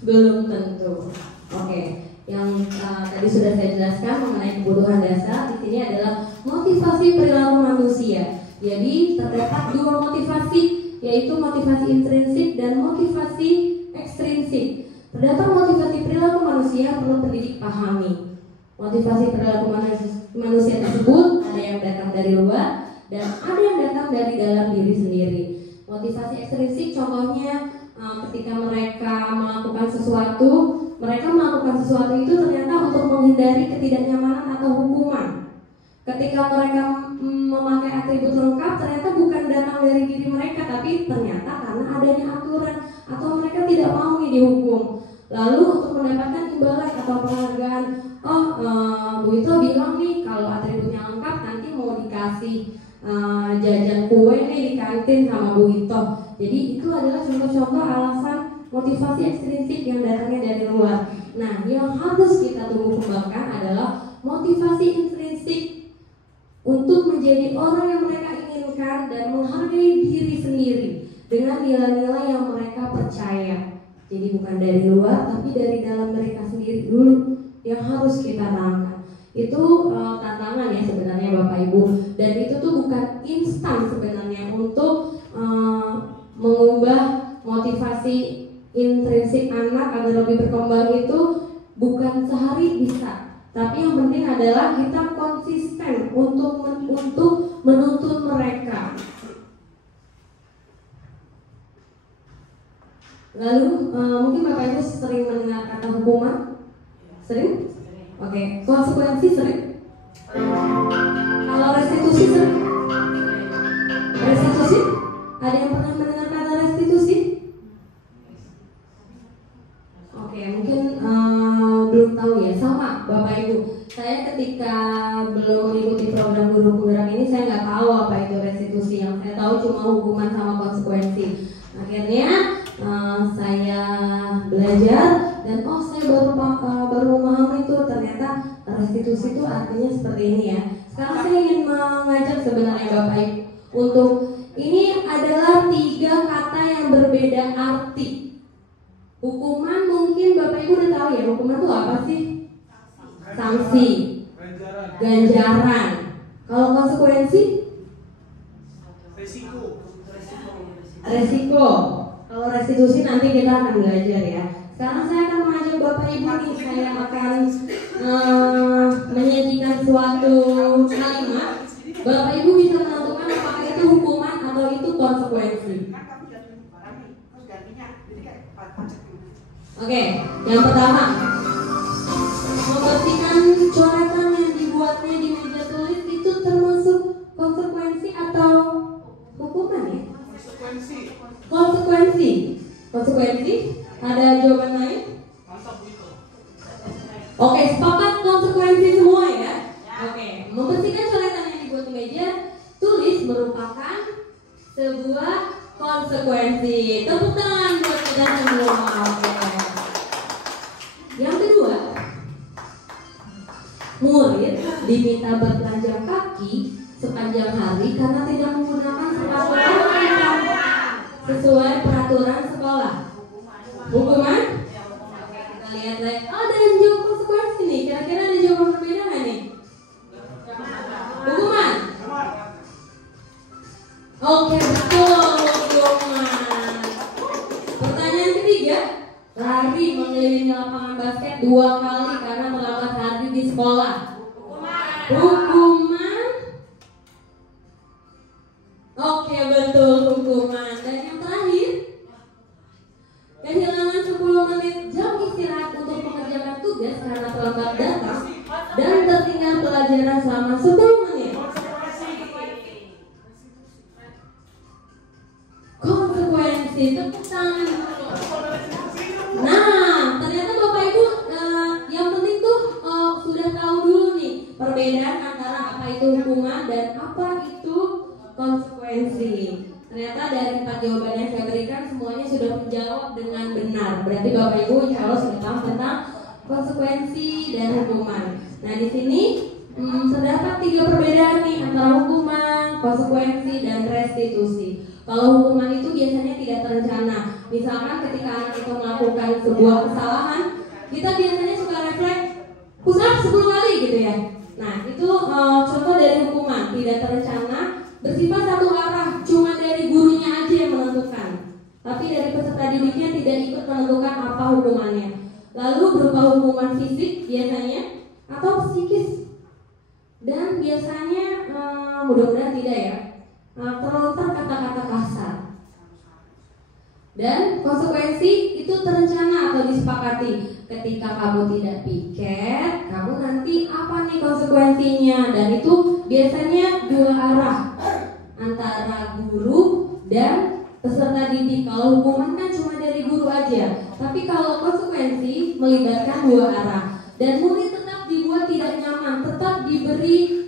belum tentu. Oke, yang tadi sudah saya jelaskan mengenai kebutuhan dasar. Di sini adalah motivasi perilaku manusia. Jadi terdapat dua motivasi, yaitu motivasi intrinsik dan motivasi ekstrinsik. Terdapat motivasi perilaku manusia yang perlu pendidik pahami. Motivasi perilaku manusia tersebut ada yang datang dari luar dan ada yang datang dari dalam diri sendiri. Motivasi ekstrinsik contohnya ketika mereka melakukan sesuatu itu ternyata untuk menghindari ketidaknyamanan atau hukuman. Ketika mereka memakai atribut lengkap ternyata bukan datang dari diri mereka, tapi ternyata karena adanya aturan atau mereka tidak mau dihukum. Lalu untuk mendapatkan imbalan atau penghargaan, Bu Ito bilang nih kalau atributnya lengkap nanti mau dikasih jajan kue nih di kantin sama Bu Ito. Jadi itu adalah contoh-contoh alasan motivasi ekstrinsik yang datangnya dari luar. Nah, yang harus kita tumbuh kembangkan adalah motivasi intrinsik untuk menjadi orang yang mereka inginkan dan menghargai diri sendiri dengan nilai-nilai yang mereka percaya. Jadi bukan dari luar, tapi dari dalam mereka sendiri dulu yang harus kita tanamkan. Itu tantangan ya sebenarnya Bapak Ibu. Dan itu tuh bukan instan sebenarnya untuk mengubah motivasi intrinsik anak agar lebih berkembang itu bukan sehari bisa. Tapi yang penting adalah kita konsisten untuk menuntun mereka. Lalu mungkin Bapak Ibu sering mendengar kata hukuman? Sering? Oke. Konsekuensi sering? Kalau restitusi sering? Restitusi? Ada yang pernah mendengar kata restitusi? Oke, mungkin belum tahu ya. Sama Bapak Ibu, saya ketika belum mengikuti program guru penggerak ini saya nggak tahu apa itu restitusi. Yang saya tahu cuma hukuman sama konsekuensi. Akhirnya saya belajar dan saya baru memahami itu ternyata restitusi itu artinya seperti ini ya. Sekarang saya ingin mengajak sebenarnya Bapak Ibu untuk ini adalah 3 kata yang berbeda arti. Hukuman mungkin Bapak Ibu udah tahu ya, hukuman itu apa sih? Sanksi, ganjaran. Kalau konsekuensi? Resiko. Kalau restitusi nanti kita akan belajar ya. Sekarang saya akan mengajak Bapak Ibu nih, saya akan menyajikan suatu kalimat. Bapak Ibu bisa menentukan apakah itu hukuman atau itu konsekuensi. Oke, yang pertama, membersihkan coretan yang dibuatnya di meja tulis itu termasuk konsekuensi atau hukuman ya? Konsekuensi. Ada jawaban lain? Oke, sepakat konsekuensi semua ya? Oke, membersihkan coretan yang dibuat di meja tulis merupakan sebuah konsekuensi. Tepuk tangan buat kita semua. Oke. Yang kedua, murid diminta bertelanjang kaki sepanjang hari karena tidak menggunakan sepatu sesuai peraturan sekolah. Hukuman? Oke, kita lihat lagi. Ada yang jawab konsekuensi nih. Kira-kira ada jawaban berbeda nggak nih? Hukuman? Oke, betul. Hukuman. Pertanyaan ketiga, lari mengelilingi lapangan basket 2 kali karena terlambat hadir di sekolah. Hukuman? Oke, betul, hukuman. Dan yang terakhir, kehilangan 10 menit jam istirahat untuk mengerjakan tugas karena terlambat datang dan tertinggal pelajaran selama 10 menit. Konsekuensi, tepuk tangan. Nah, ternyata Bapak Ibu yang penting tuh sudah tahu dulu nih perbedaan antara apa itu hukuman dan apa itu konsekuensi. Ternyata dari 4 jawaban yang saya berikan semuanya sudah menjawab dengan benar. Berarti Bapak Ibu insya Allah sudah tahu tentang konsekuensi dan hukuman. Nah di sini terdapat 3 perbedaan nih antara hukuman, konsekuensi dan restitusi. Kalau hukuman itu biasanya tidak terencana. Misalkan ketika anak itu melakukan sebuah kesalahan, kita biasanya suka refleks push up 10 kali gitu ya. Nah itu contoh dari hukuman tidak terencana, bersifat satu arah, cuma dari gurunya aja yang menentukan. Tapi dari peserta didiknya tidak ikut menentukan apa hukumannya. Lalu berupa hukuman fisik biasanya atau psikis. dan biasanya mudah-mudahan tidak ya, terlontar kata-kata kasar. Dan konsekuensi itu terencana atau disepakati. Ketika kamu tidak piket, kamu nanti apa nih konsekuensinya? Dan itu biasanya dua arah, antara guru dan peserta didik. Kalau hukuman kan cuma dari guru aja, tapi kalau konsekuensi melibatkan dua arah. Dan murid tetap dibuat tidak nyaman, tetap diberi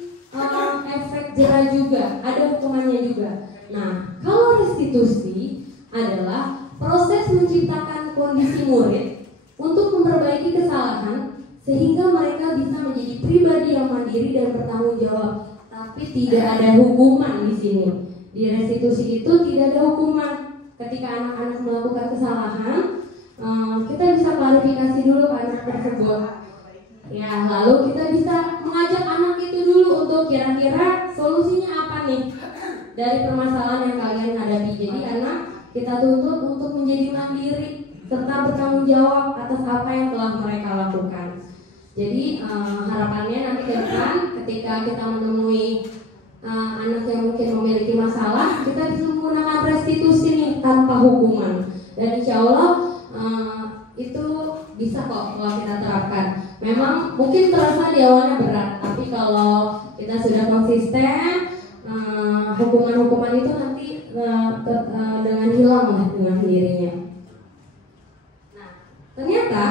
efek jera juga, ada hukumannya juga. Nah, kalau restitusi adalah proses menciptakan kondisi murid untuk memperbaiki kesalahan sehingga mereka bisa menjadi pribadi yang mandiri dan bertanggung jawab. Tapi tidak ada hukuman di sini. Di restitusi itu tidak ada hukuman. Ketika anak-anak melakukan kesalahan, kita bisa klarifikasi dulu ke anak tersebut. Ya, lalu kita bisa mengajak anak itu dulu untuk kira-kira solusinya apa nih dari permasalahan yang kalian hadapi. Jadi anak kita tuntut untuk menjadi mandiri serta bertanggung jawab atas apa yang telah mereka lakukan. Jadi harapannya nanti ke depan ketika kita menemui anak yang mungkin memiliki masalah, kita bisa menggunakan restitusi nih tanpa hukuman. Dan insya Allah itu bisa kok kalau kita terapkan. Memang mungkin terasa di awalnya berat, tapi kalau kita sudah konsisten, hukuman-hukuman itu nanti dengan hilang lah dengan sendirinya. Nah, ternyata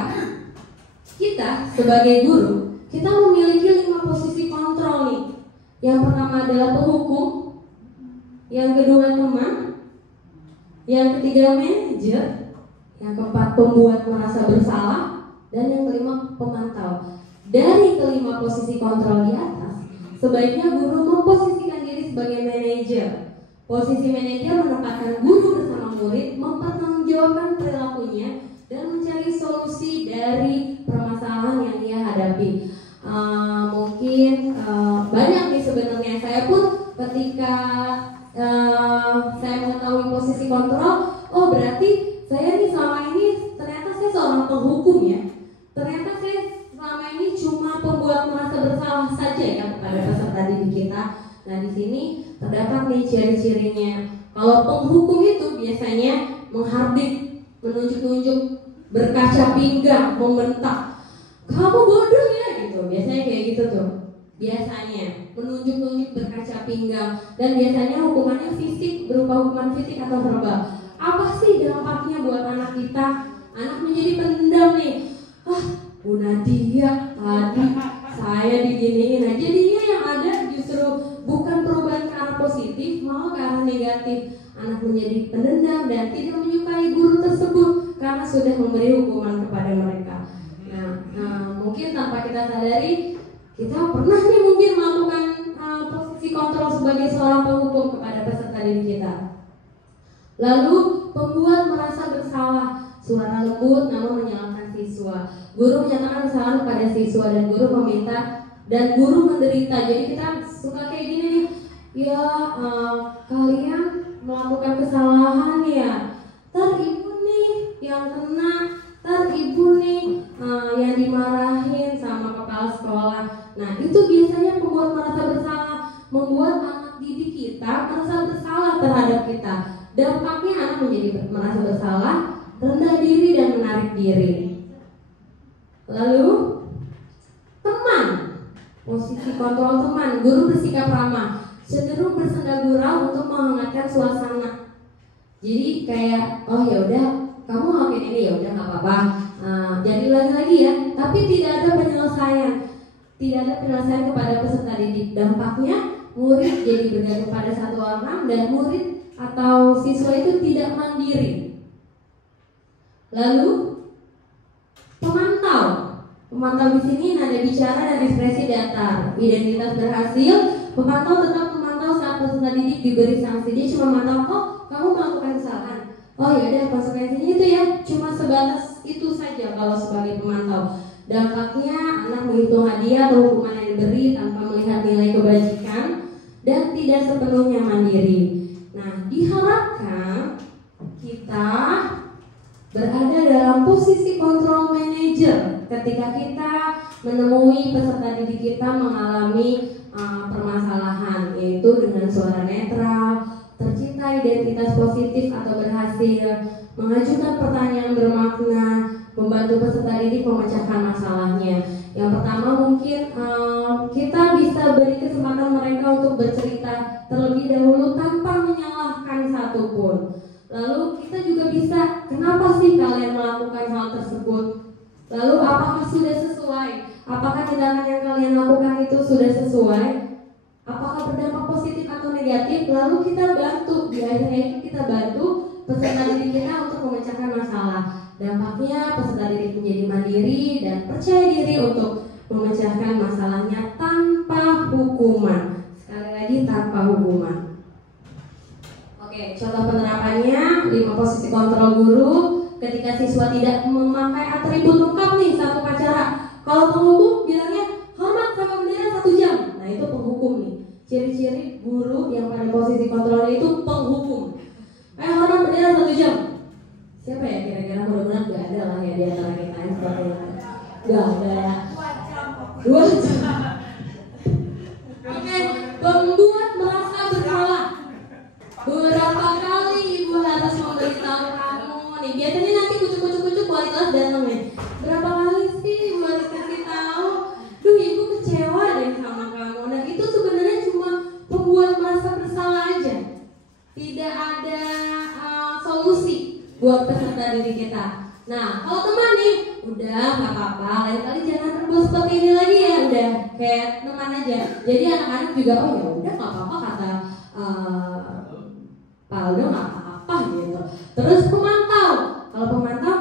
kita sebagai guru, kita memiliki 5 posisi kontrol nih. Yang pertama adalah penghukum, yang kedua teman, yang ketiga manajer, yang keempat pembuat merasa bersalah, dan yang kelima pemantau. Dari kelima posisi kontrol di atas, sebaiknya guru memposisikan diri sebagai manajer. Posisi manajer menempatkan guru bersama murid, mempertanggungjawabkan perilakunya dan mencari solusi dari permasalahan yang ia hadapi. Mungkin banyak nih sebenarnya. Saya pun ketika saya mengetahui posisi kontrol, oh berarti saya nih selama ini ternyata saya seorang penghukum ya. Ternyata saya selama ini cuma pembuat merasa bersalah saja ya kepada peserta didik kita. Nah di sini terdapat nih ciri-cirinya. Kalau penghukum itu biasanya menghardik, menunjuk-nunjuk, berkaca pinggang, membentak. Kamu bodoh ya gitu. Biasanya kayak gitu tuh. Biasanya menunjuk-nunjuk, berkaca pinggang, dan biasanya hukumannya fisik, berupa hukuman fisik atau verbal. Apa sih dampaknya buat anak kita? Anak menjadi pendendam nih. Bu Nadia tadi saya diginiin. Nah jadinya yang ada justru bukan perubahan ke arah positif, malah ke arah negatif. Anak menjadi pendendam dan tidak menyukai guru tersebut karena sudah memberi hukuman kepada mereka. Nah, mungkin tanpa kita sadari, kita pernah nih mungkin melakukan posisi kontrol sebagai seorang penghukum kepada peserta didik kita. Lalu pembuat merasa bersalah, suara lembut namun menyalahkan siswa. Guru menyatakan kesalahan kepada siswa dan guru meminta dan guru menderita. Jadi kita suka kayak gini nih, ya kalian melakukan kesalahan ya, ntar ibu nih yang kena, ntar ibu nih yang dimarahin sama kepala sekolah. Nah itu biasanya pembuat merasa bersalah, membuat anak didik kita merasa bersalah terhadap kita. Dampaknya anak menjadi merasa bersalah, rendah diri dan menarik diri. Lalu teman, posisi kontrol teman, guru bersikap ramah, cenderung bersenda gurau untuk menghangatkan suasana. Jadi kayak oh ya udah kamu ngelakuin ini ya udah nggak apa-apa, jadi lagi ya. Tapi tidak ada penyelesaian, tidak ada penyelesaian kepada peserta didik. Dampaknya murid jadi bergantung pada satu orang dan murid atau siswa itu tidak mandiri. Lalu pemantau di sini nada bicara dan ekspresi datar. Identitas berhasil, pemantau tetap memantau saat peserta didik diberi sanksi. Dia cuma memantau, oh kamu melakukan kesalahan. Oh ya udah konsekuensinya itu ya, cuma sebatas itu saja kalau sebagai pemantau. Dampaknya anak menghitung hadiah atau hukuman yang diberi tanpa melihat nilai kebajikan dan tidak sepenuhnya mandiri. Nah, diharapkan kita berada dalam posisi kontrol manager ketika kita menemui peserta didik kita mengalami identitas positif atau berhasil, mengajukan pertanyaan bermakna, membantu peserta didik memecahkan masalahnya. Yang pertama mungkin kita bisa beri kesempatan mereka untuk bercerita terlebih dahulu tanpa menyalahkan satupun. Lalu kita juga bisa, kenapa sih kalian melakukan hal tersebut? Lalu apakah sudah sesuai? Apakah tindakan yang kalian lakukan itu sudah sesuai? Apakah berdampak positif atau negatif? Lalu kita bantu, di akhirnya itu kita bantu peserta didik kita untuk memecahkan masalah. Dampaknya peserta didik menjadi mandiri dan percaya diri untuk memecahkan masalahnya tanpa hukuman. Sekali lagi tanpa hukuman. Oke, contoh penerapannya 5 posisi kontrol guru ketika siswa tidak memakai atribut lengkap nih satu upacara. Kalau penghukum bilangnya hormat sama bendera 1 jam. Nah itu penghukum nih. Ciri-ciri guru yang pada posisi kontrolnya itu penghukum. Hormat bendera 1 jam. Siapa ya kira-kira? Mudah-mudahan gak ada lah ya di antara kita yang seperti itu. Gak ada ya. 2 jam. Oke, membuat merasa bersalah. Beberapa kali ibu harus memberitahu kamu nih. Biasanya nanti kucuk-kucuk wali kelas datang nih. Berapa kali sih ibu harus kasih tahu? Duh, ibu kecewa deh sama kamu. Nah itu sebenarnya cuma membuat merasa bersalah aja. Tidak ada solusi buat peserta didik kita. Nah kalau teman nih, udah nggak apa-apa. Lain kali jangan berbuat seperti ini lagi ya. Udah kayak teman aja. Jadi anak-anak juga oh ya udah nggak apa-apa kata Pak Aldo nggak apa-apa gitu. Terus pemantau, kalau pemantau,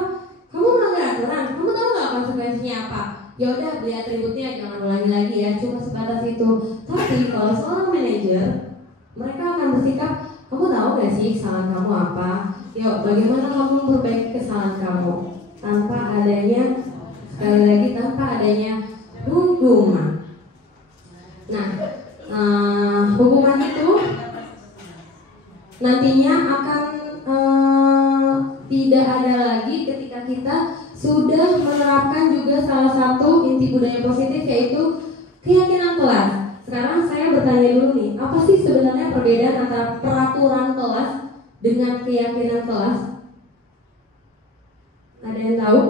kamu melanggar aturan, kamu tahu nggak konsekuensinya apa? Ya udah beli atributnya, jangan ulangi lagi ya, cuma sebatas itu. Tapi kalau seorang manajer, mereka akan bersikap, kamu tahu nggak sih kesalahan kamu apa? Yuk, bagaimana kamu memperbaiki kesalahan kamu tanpa adanya, sekali lagi tanpa adanya hukuman. Nah, hukuman itu nantinya akan tidak ada lagi ketika kita sudah menerapkan juga salah satu inti budaya positif, yaitu keyakinan kelas. Sekarang saya bertanya dulu nih, apa sih sebenarnya perbedaan antara peraturan kelas dengan keyakinan kelas? Ada yang tahu?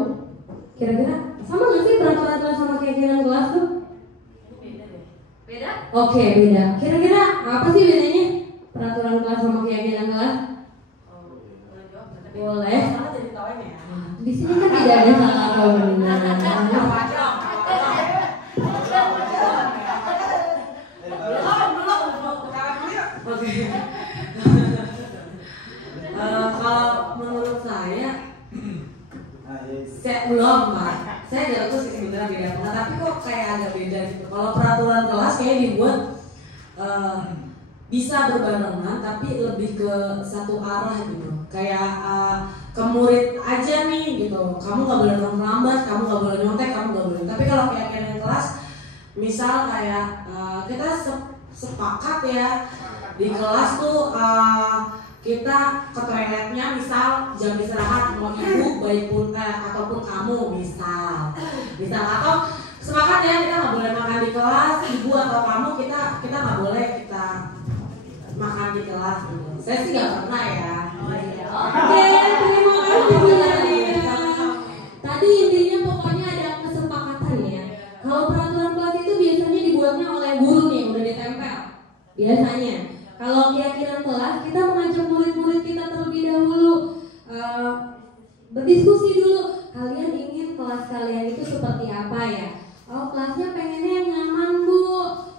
Kira-kira sama nggak sih peraturan kelas sama keyakinan kelas tuh? Beda? Oke, beda. Kira-kira apa sih bedanya? Peraturan kelas sama keyakinan kelas? Boleh. Di sini kan tidak ada salah atau benar. Kalau menurut saya belum Pak. Saya nggak tahu sih sebenarnya beda apa, tapi kok kayak agak beda gitu. Kalau peraturan kelas kayak dibuat bisa berbarengan tapi lebih ke satu arah gitu. Kayak ke murid aja nih gitu. Kamu nggak boleh terlambat, kamu nggak boleh nyontek, kamu nggak boleh. Tapi kalau keyakinan kelas, misal kayak kita sepakat ya di kelas tuh kita ke toiletnya misal jam istirahat mau ibu baik pun ataupun kamu misal atau sepakat ya kita nggak boleh makan di kelas, ibu atau kamu kita nggak boleh kita makan di kelas gitu. Saya sih nggak pernah ya. Oke, terima kasih Bu Nadia. Tadi intinya pokoknya ada kesepakatan ya. Kalau peraturan kelas itu biasanya dibuatnya oleh guru nih, udah ditempel. Biasanya. Kalau keyakinan kelas, kita mengajak murid-murid kita terlebih dahulu berdiskusi dulu. Kalian ingin kelas kalian itu seperti apa ya? Oh, kelasnya pengennya yang nyaman Bu.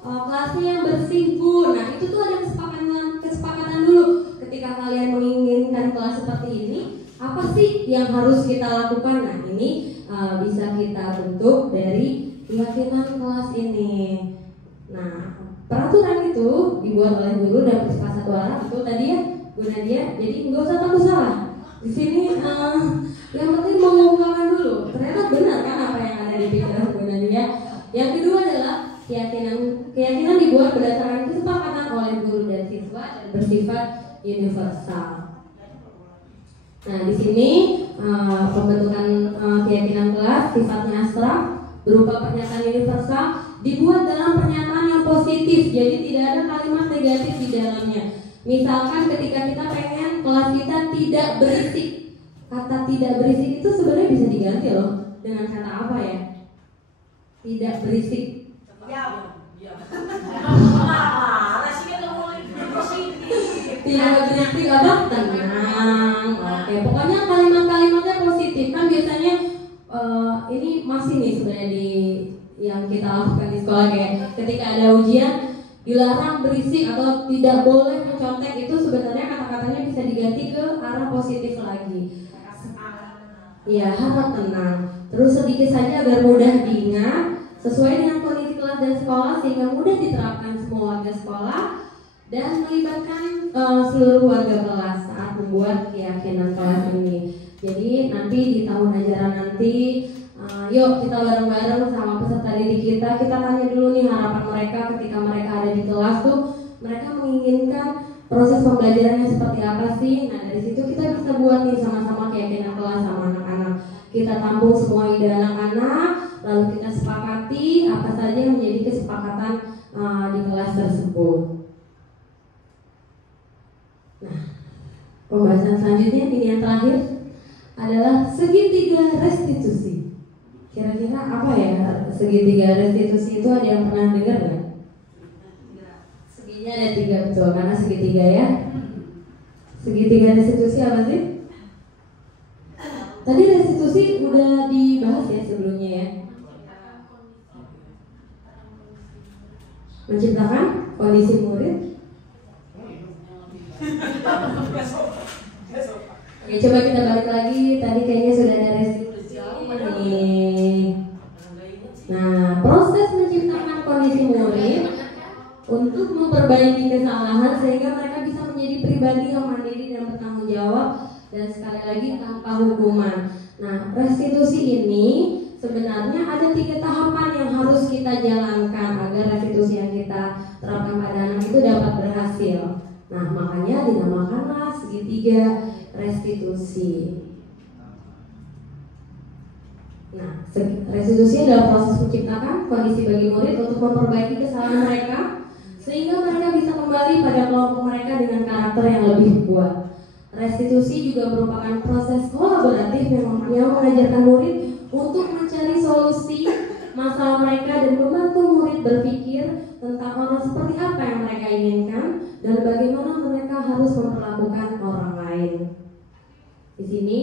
Oh, kelasnya yang bersih Bu. Nah itu tuh ada kesepakatan dulu. Ketika kalian menginginkan kelas seperti ini, apa sih yang harus kita lakukan? Nah ini bisa kita bentuk dari keyakinan kelas ini. Nah peraturan itu dibuat oleh guru dan bersifat satu arah. Itu tadi ya Bu Nadia. Jadi nggak usah takut salah. Di sini yang penting mengungkapkan dulu. Ternyata benar kan apa yang ada di pikiran Bu Nadia. Yang kedua adalah keyakinan dibuat berdasarkan kesepakatan oleh guru dan siswa dan bersifat universal. Nah di sini pembentukan keyakinan kelas sifatnya abstrak berupa pernyataan universal dibuat dalam pernyataan yang positif, jadi tidak ada kalimat negatif di dalamnya. Misalkan ketika kita pengen kelas kita tidak berisik, kata tidak berisik itu sebenarnya bisa diganti loh dengan kata apa ya? Tidak berisik. Tidak berisik apa? Tenang. Oke, pokoknya kalimat-kalimatnya positif. Kan biasanya ini masih nih sebenarnya di yang kita lakukan di sekolah, kayak ketika ada ujian dilarang berisik atau tidak boleh mencontek, itu sebenarnya kata-katanya bisa diganti ke arah positif lagi. Ya, harap tenang. Terus sedikit saja agar mudah diingat, sesuai dengan kondisi kelas dan sekolah sehingga mudah diterapkan semua warga sekolah dan melibatkan seluruh warga kelas saat membuat keyakinan kelas ini. Jadi nanti di tahun ajaran nanti, yuk kita bareng-bareng sama peserta didik kita tanya dulu nih harapan mereka ketika mereka ada di kelas tuh, mereka menginginkan proses pembelajarannya seperti apa sih. Nah dari situ kita bisa buat nih sama-sama keyakinan kelas sama anak-anak. Kita tampung semua ide anak-anak, lalu kita sepakati apa saja yang menjadi kesepakatan di kelas tersebut. Nah, pembahasan selanjutnya ini yang terakhir adalah segitiga restitusi. Kira-kira apa ya segitiga restitusi itu, ada yang pernah dengar nggak? Seginya ada 3, betul, karena segitiga ya. Segitiga restitusi apa sih? Tadi restitusi udah dibahas ya sebelumnya ya. Menciptakan kondisi murid. Oke, coba kita balik lagi. Tadi kayaknya sudah ada restitusi nih. Nah, proses menciptakan kondisi murid untuk memperbaiki kesalahan sehingga mereka bisa menjadi pribadi yang mandiri dan bertanggung jawab, dan sekali lagi tanpa hukuman. Nah, restitusi ini sebenarnya ada 3 tahapan yang harus kita jalankan agar restitusi yang kita terapkan pada anak itu dapat berhasil. Nah, makanya dinamakanlah segitiga restitusi. Nah, restitusi adalah proses menciptakan kondisi bagi murid untuk memperbaiki kesalahan mereka sehingga mereka bisa kembali pada kelompok mereka dengan karakter yang lebih kuat. Restitusi juga merupakan proses kolaboratif yang mengajarkan murid untuk mencari solusi masalah mereka dan membantu murid berpikir tentang orang seperti apa yang mereka inginkan dan bagaimana mereka harus memperlakukan orang lain. Di sini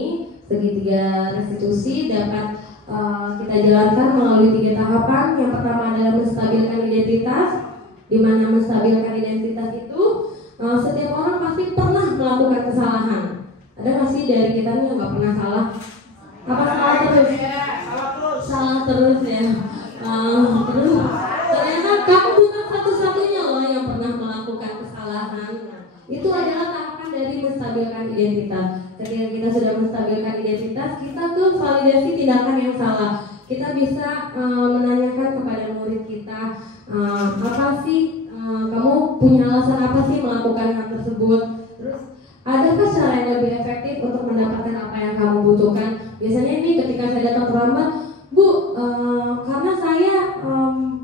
segitiga restitusi dapat kita jalankan melalui 3 tahapan. Yang pertama adalah menstabilkan identitas, di mana menstabilkan identitas itu setiap orang pasti pernah melakukan kesalahan. Ada nggak sih dari kita nih yang nggak pernah salah? Apa salah terus? Salah terus ya. Terus ternyata kamu bukan satu-satunya loh yang pernah melakukan kesalahan. Itu adalah tahapan dari menstabilkan identitas. Ketika kita sudah menstabilkan identitas, kita tuh validasi tindakan yang salah. Kita bisa menanyakan kepada murid kita, apa sih kamu punya alasan apa sih melakukan hal tersebut? Terus adakah cara yang lebih efektif untuk mendapatkan apa yang kamu butuhkan? Biasanya ini ketika saya datang terlambat, Bu, karena saya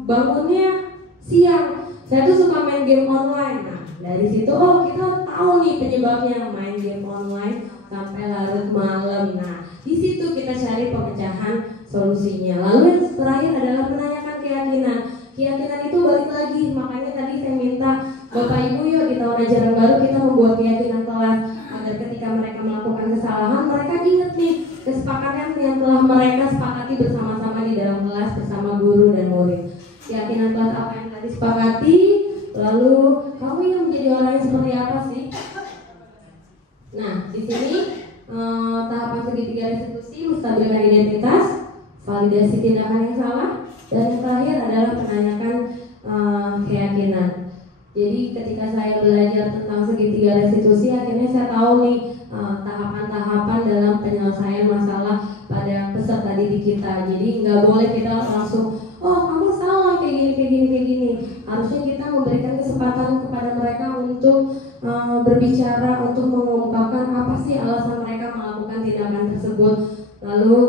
bangunnya siang, saya tuh suka main game online. Nah, dari situ kita tahu nih penyebabnya, main game online sampai larut malam. Nah, di situ kita cari pemecahan solusinya. Lalu yang terakhir adalah menanyakan keyakinan. Keyakinan itu balik lagi, makanya tadi saya minta Bapak Ibu yuk di tahun ajaran baru kita membuat keyakinan kelas agar ketika mereka melakukan kesalahan mereka ingat nih kesepakatan yang telah mereka sepakati bersama-sama di dalam kelas bersama guru dan murid. Keyakinan kelas apa yang tadi sepakati, lalu kamu yang menjadi orang yang seperti apa sih? Nah, di sini tahapan segitiga restitusi, menstabilkan identitas, validasi tindakan yang salah, dan yang terakhir adalah menanyakan keyakinan. Jadi ketika saya belajar tentang segitiga restitusi, akhirnya saya tahu nih tahapan-tahapan dalam penyelesaian masalah pada peserta didik kita. Jadi nggak boleh kita langsung, kamu salah kayak gini. Harusnya kita memberikan kesempatan kepada mereka untuk berbicara, untuk mengungkapkan apa sih alasan mereka melakukan tindakan tersebut. Lalu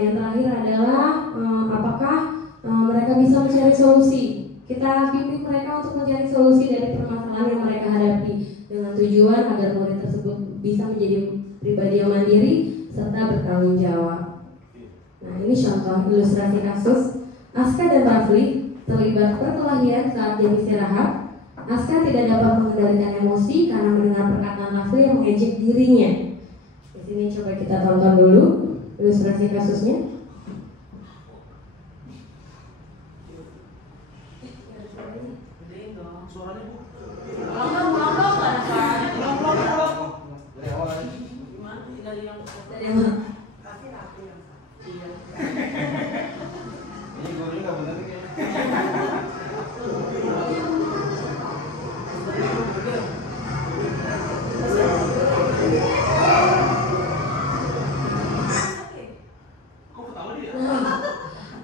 yang terakhir adalah apakah mereka bisa mencari solusi. Kita bimbing mereka untuk mencari solusi dari permasalahan yang mereka hadapi. tujuan agar murid tersebut bisa menjadi pribadi yang mandiri serta bertanggung jawab. Nah, ini contoh ilustrasi kasus. Aska dan Rafli terlibat perkelahian saat jam istirahat. Aska tidak dapat mengendalikan emosi karena mendengar perkataan Rafli yang mengejek dirinya. Di sini coba kita tonton dulu ilustrasi kasusnya.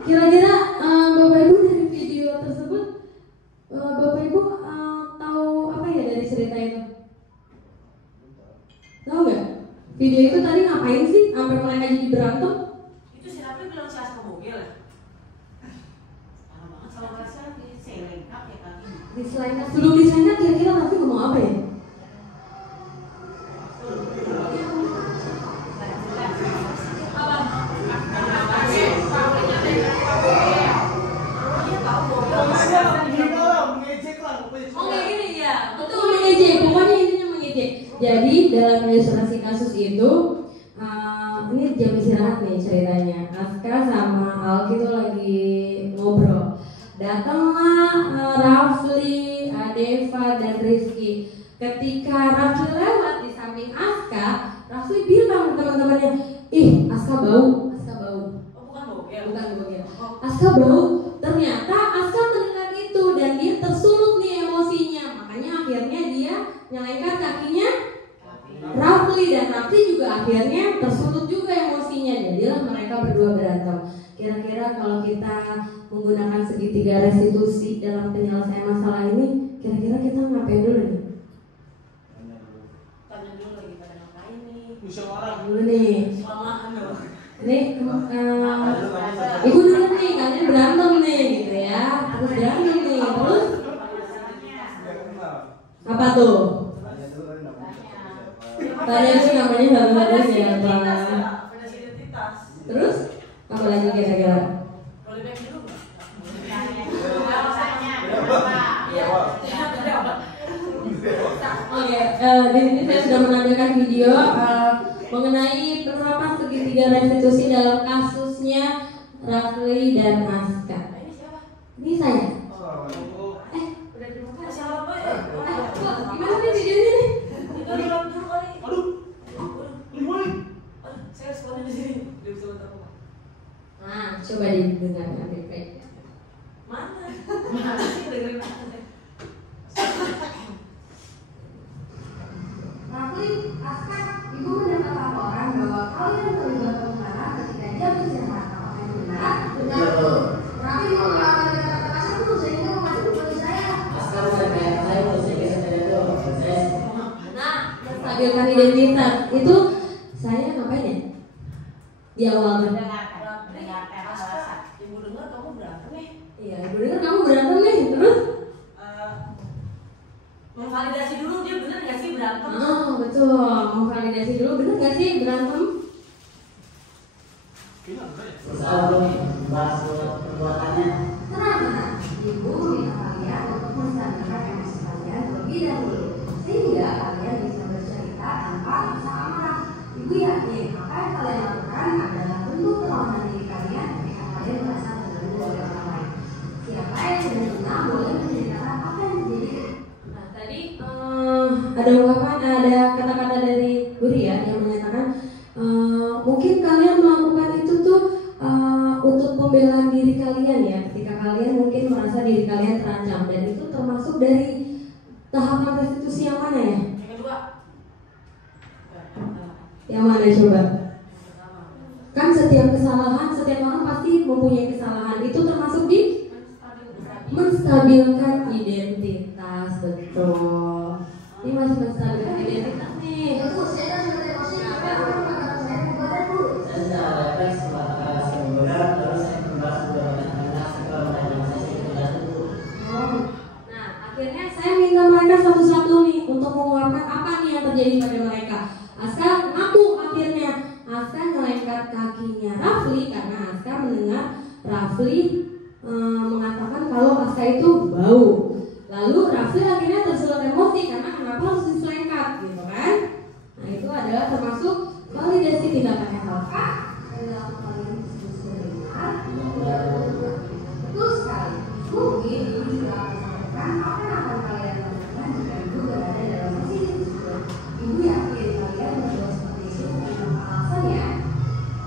Kira-kira Bapak Ibu dari video tersebut, Bapak Ibu tahu apa ya dari cerita itu? Tahu nggak? Video itu tadi ngapain sih? Sampai mereka jadi berantem? Itu si Rafli bilang si Aska bogel ya? Parah banget sama rasa diselengkap ya kaki. Diselengkat, sebelum diselengkat kira-kira Rafli ngomong apa ya? Jadi dalam ilustrasi kasus itu ini jam istirahat nih ceritanya. Aska sama Alki itu lagi ngobrol. Datanglah Rafli, Deva dan Rizky. Ketika Rafli lewat di samping Aska, Rafli bilang ke teman-temannya, "Ih, Aska bau, Aska bau." Oh, bukan bogel. Bukan bogel. Aska bau. Ternyata Aska mendengar itu dan dia tersulut nih emosinya. Makanya akhirnya dia nyelengkat kakinya Rafli, dan Rafli juga akhirnya tersulut juga emosinya. Jadilah mereka berdua berantem. Kira-kira kalau kita menggunakan segitiga restitusi dalam penyelesaian masalah ini, kira-kira kita ngapain dulu nih? Tanya dulu lagi pada ngapain nih? Musyawarah Dulu nih. Selamaan dong. Nih, ibu dulu nih, kalian berantem nih gitu ya. Terus berantem nih, terus apa tuh? Tadi itu namanya harus siapa? Fondasi identitas. Terus apa lagi kira-kira? Boleh back dulu nggak? Oke, di sini saya sudah menampilkan video mengenai penerapan segitiga restitusi dalam kasusnya Rafli dan Aska. Ini siapa? Ini saya. Udah terima kasih. Siapa ya? Gimana nih videonya nih? Itu ulang dulu kali. Aduh, gimana? Aduh, saya sekolahnya di sini. Dia bisa bentar kok. Nah, coba didengarkan baik-baik. Mana? Mana sih dengerin apa? Rafli, Aska, ibu mendapat laporan bahwa kalian terlibat perkara ketika jam istirahat. Apakah itu benar? Benar. Rafli mau melakukan kata-kata kasar dulu sehingga memacu kembali saya. Aska bukan kayak saya, saya biasa dari itu. Nah, menstabilkan identitas itu saya ngapain ya? Di awal tuh. Dengarkan alasan. Ibu dengar kamu berantem nih. Iya, ibu dengar kamu berantem nih, terus? Memvalidasi dulu dia bener nggak sih berantem? Oh, betul. Mau validasi dulu, bener nggak sih berantem? Tenang. Ibu meminta kalian untuk menstabilkan emosi kalian terlebih dahulu, sehingga kalian bisa bercerita tanpa rasa amarah. Ibu yakin apa yang kalian lakukan adalah bentuk perlawanan diri kalian ketika kalian merasa terganggu oleh orang lain. Siapa yang benar-benar boleh menceritakan apa yang terjadi? Nah, tadi ada ungkapan, ada kata-kata dari Guri ya yang menyatakan mungkin kalian melakukan itu tuh untuk pembelaan diri kalian ya, ketika kalian mungkin merasa diri kalian terancam, dan itu termasuk dari tahapan restitusi yang mana ya? Yang kedua. Yang mana coba? Kan setiap kesalahan, setiap orang pasti mempunyai kesalahan. Itu termasuk di menstabilkan identitas, betul. Ini masih menstabilkan identitas nih. Betul, saya sudah emosi. Nah, akhirnya saya minta mereka satu-satu nih untuk mengeluarkan apa nih yang terjadi pada mereka. Aska ngaku akhirnya, Aska ngelengkat kakinya Rafli karena Aska mendengar Rafli mengatakan kalau Aska itu bau. Lalu Rafli akhirnya tersulut emosi karena kenapa harus diselengkat gitu kan. Nah itu adalah termasuk validasi tindakan yang salah. Betul sekali. Mungkin ibu juga akan sampaikan apa yang akan kalian lakukan jika ibu berada dalam posisi tersebut. Ibu yakin kalian berbuat seperti itu tanpa alasan ya?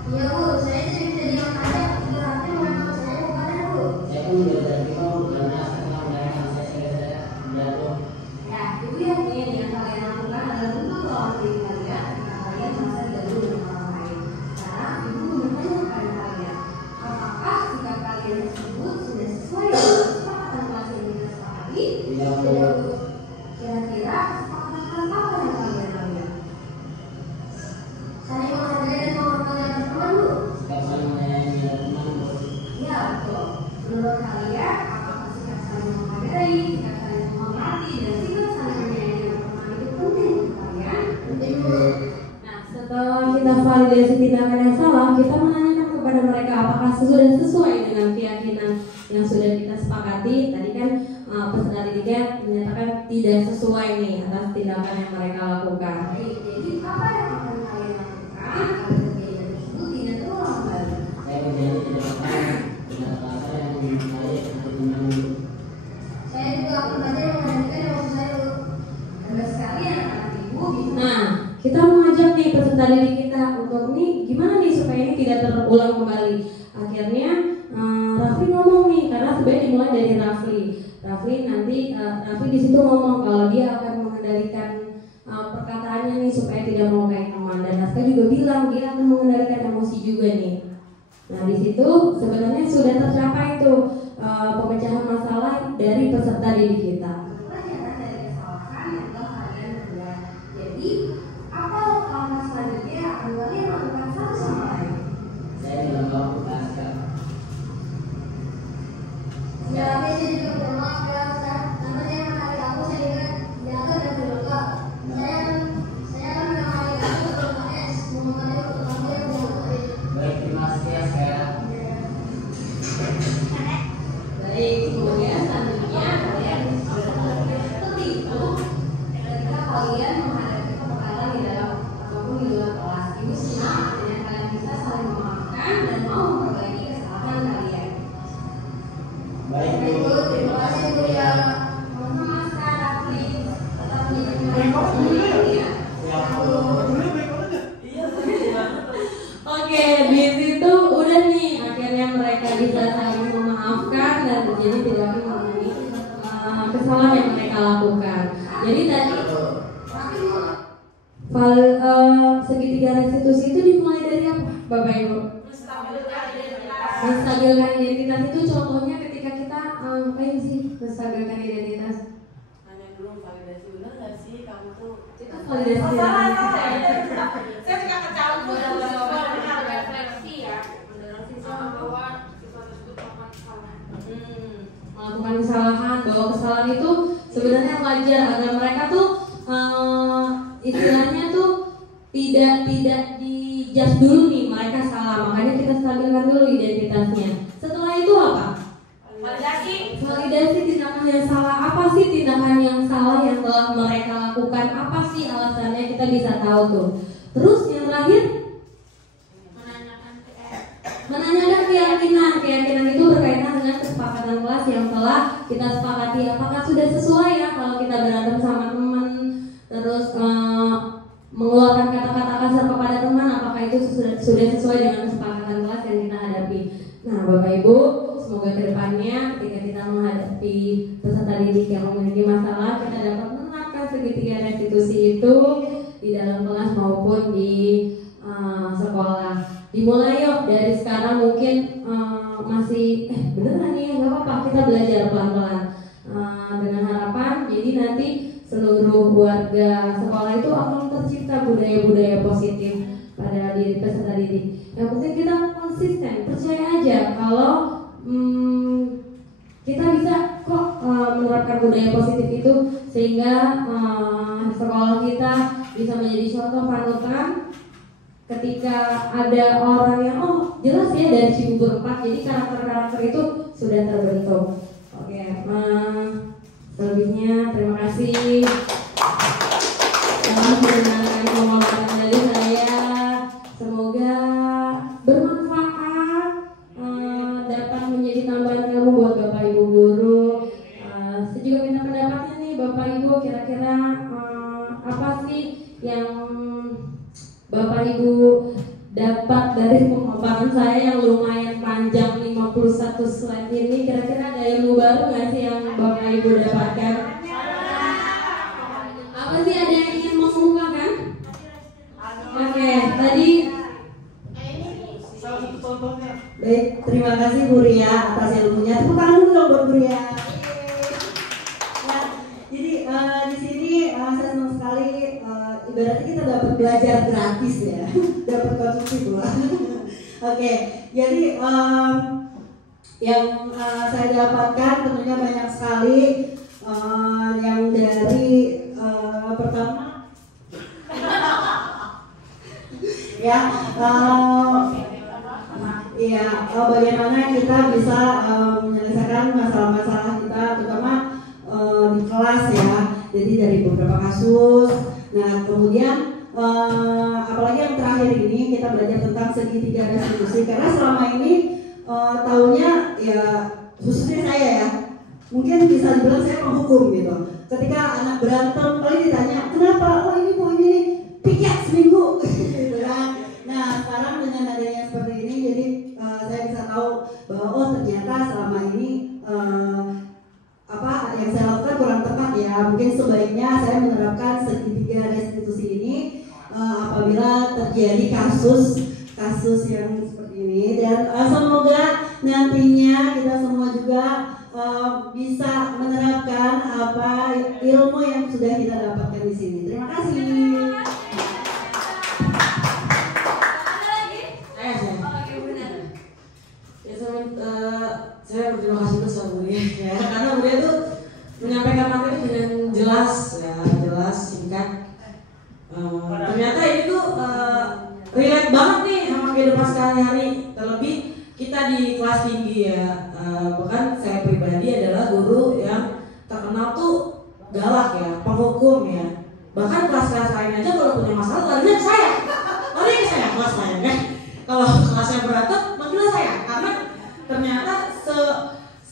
Iya bu, saya jadi bisa diam aja. Berarti memang saya bukan bu. Saya pun juga berarti mau karena setelah menanyakan saya jatuh. Ya, ibu yakin yang kalian lakukan adalah bentuk lawan diri kalian jika kalian merasa diganggu dengan orang lain. Sekarang ibu bertanya kepada kalian, apakah sikap kalian tersebut sudah sesuai dengan kesepakatan kelas yang kita sepakati? Tidak bu. Kira-kira kesepakatan apa yang kalian ambil? Saling menghargai dan menghormati teman bu. Sikap saling menyayangi dan teman. Ya betul. Menurut kalian, apakah sikap saling menghargai, sikap saling menghormati, dan sikap saling menyayangi dan teman itu penting untuk kalian? Penting bu. Nah, setelah kita validasi tindakan yang salah, kita menanyakan kepada mereka apakah sudah sesuai dengan keyakinan yang sudah kita sepakati. Tadi kan peserta didiknya menyatakan tidak sesuai nih atas tindakan yang mereka lakukan. Jadi apa yang akan kalian lakukan agar kejadian tersebut tidak terulang kembali? Saya berjanji tidak akan dengan kata yang mengintai atau mengganggu. Saya juga akan belajar menghentikan emosi saya dulu. Dan sekalian anak ibu bisa. Nah, kita mengajak nih peserta didik kita untuk nih gimana nih supaya ini tidak terulang kembali. Akhirnya Rafli ngomong nih karena sebenarnya dimulai dari Rafli. Rafli di situ ngomong kalau dia akan mengendalikan perkataannya nih supaya tidak melukai teman. Dan Aska juga bilang dia akan mengendalikan emosi juga nih. Nah di situ sebenarnya sudah tercapai tuh pemecahan masalah dari peserta didik kita. Pelajaran dari kesalahan yang telah kalian buat. Jadi apa langkah selanjutnya yang akan kalian lakukan satu sama lain? Saya bilang kau Aska. Ya, saya juga minta maaf ya Ustaz. Karena saya menarik aku sehingga jatuh dan terluka. Saya akan menemani kamu terluka semoga kamu yang mengulangi. Baik, terima kasih ya saya. Baik, semoga selanjutnya kalian seperti itu ketika kalian menghadapi perkara di dalam ataupun di luar kelas. Ibu senang dengan kalian bisa saling memaafkan dan mau memperbaiki kesalahan kalian. Baik, Bu. Terima kasih Bu ya. Mohon maaf Rafli, tetap menjadi ya. Oke, di situ udah nih akhirnya mereka bisa saling memaafkan dan jadi tidak mengulangi kesalahan yang mereka lakukan. Jadi tadi segitiga restitusi itu dimulai dari apa, Bapak Ibu? Menstabilkan identitas itu contohnya ketika kita ngapain sih menstabilkan identitas? Nanya dulu validasi benar nggak sih kamu tuh? Itu validasi. Saya suka kecampur refleksi ya, mendorong siswa bahwa siswa tersebut melakukan kesalahan. Melakukan kesalahan, bahwa kesalahan itu sebenarnya wajar agar mereka tuh istilahnya tuh tidak dijudge dulu nih mereka salah, makanya kita stabilkan dulu identitasnya. Setelah itu apa? Validasi tindakan yang salah. Apa sih tindakan yang salah yang telah mereka lakukan? Apa sih alasannya, kita bisa tahu tuh. Terus yang terakhir menanyakan keyakinan itu berkaitan dengan kesepakatan kelas yang telah kita sepakati. Apakah sudah sesuai ya kalau kita berantem sama teman terus mengeluarkan kata-kata kasar kepada teman, apakah itu sudah sesuai dengan kesepakatan kelas yang kita hadapi. Nah Bapak Ibu, semoga kedepannya ketika kita menghadapi peserta didik yang memiliki masalah, kita dapat menerapkan segitiga restitusi itu di dalam kelas maupun di sekolah. Dimulai yuk dari sekarang, mungkin masih beneran nih, nggak apa-apa, kita belajar pelan-pelan dengan harapan jadi nanti seluruh warga sekolah itu akan tercipta budaya-budaya positif pada diri peserta didik. Yang penting kita konsisten, percaya aja kalau kita bisa kok menerapkan budaya positif itu sehingga sekolah kita bisa menjadi contoh panutan ketika ada orang yang jelas ya dari Cibubur 4, jadi karakter-karakter itu sudah terbentuk. Oke, selebihnya terima kasih telah mendengarkan pemaparan dari saya. Semoga bermanfaat, dapat menjadi tambahan ilmu buat Bapak Ibu guru. Saya juga minta pendapatnya nih Bapak Ibu, kira-kira apa sih yang Bapak Ibu dapat dari pemaparan saya yang lumayan panjang 51 slide ini. Kira-kira ada ilmu baru nggak sih yang Bapak Ibu dapatkan? Apa sih, ada yang ingin mengumumkan? Oke, tadi Baik, terima kasih Bu Ria atas ilmunya. Tepuk tangan dulu dong buat Bu Ria. Nah, jadi di sini saya senang sekali, ibaratnya kita dapat belajar gratis ya, dapat konsumsi pula. Oke, jadi yang saya dapatkan tentunya banyak sekali, yang dari pertama ya. Bagaimana kita bisa menyelesaikan masalah-masalah kita, terutama di kelas ya. Jadi dari beberapa kasus. Nah, kemudian apalagi yang terakhir ini kita belajar tentang segitiga restitusi, karena selama ini taunya ya, khususnya saya ya, mungkin bisa dibilang saya penghukum gitu. Ketika anak berantem paling ditanya kenapa, ini kok ini piket seminggu gitu kan. Nah, sekarang dengan adanya seperti ini, jadi saya bisa tahu bahwa ternyata selama ini apa yang saya lakukan kurang tepat ya. Mungkin sebaiknya saya menerapkan segitiga restitusi ini apabila terjadi kasus yang seperti ini, dan semoga nantinya kita semua juga bisa menerapkan apa ilmu yang sudah kita dapatkan di sini. Terima kasih. Saya berterima kasih banget sama Bu Ria ya, karena Bu Ria tuh menyampaikan materi dengan jelas ya, jelas, singkat. Ternyata ini tuh relate banget nih sama kehidupan sehari-hari, terlebih kita di kelas tinggi ya. Bahkan saya pribadi adalah guru yang terkenal tuh galak ya, penghukum ya. Bahkan kelas-kelas lain aja kalau punya masalah larinya ke saya, kelas lain kan. Kalau kelasnya berantem, manggilnya saya, karena ternyata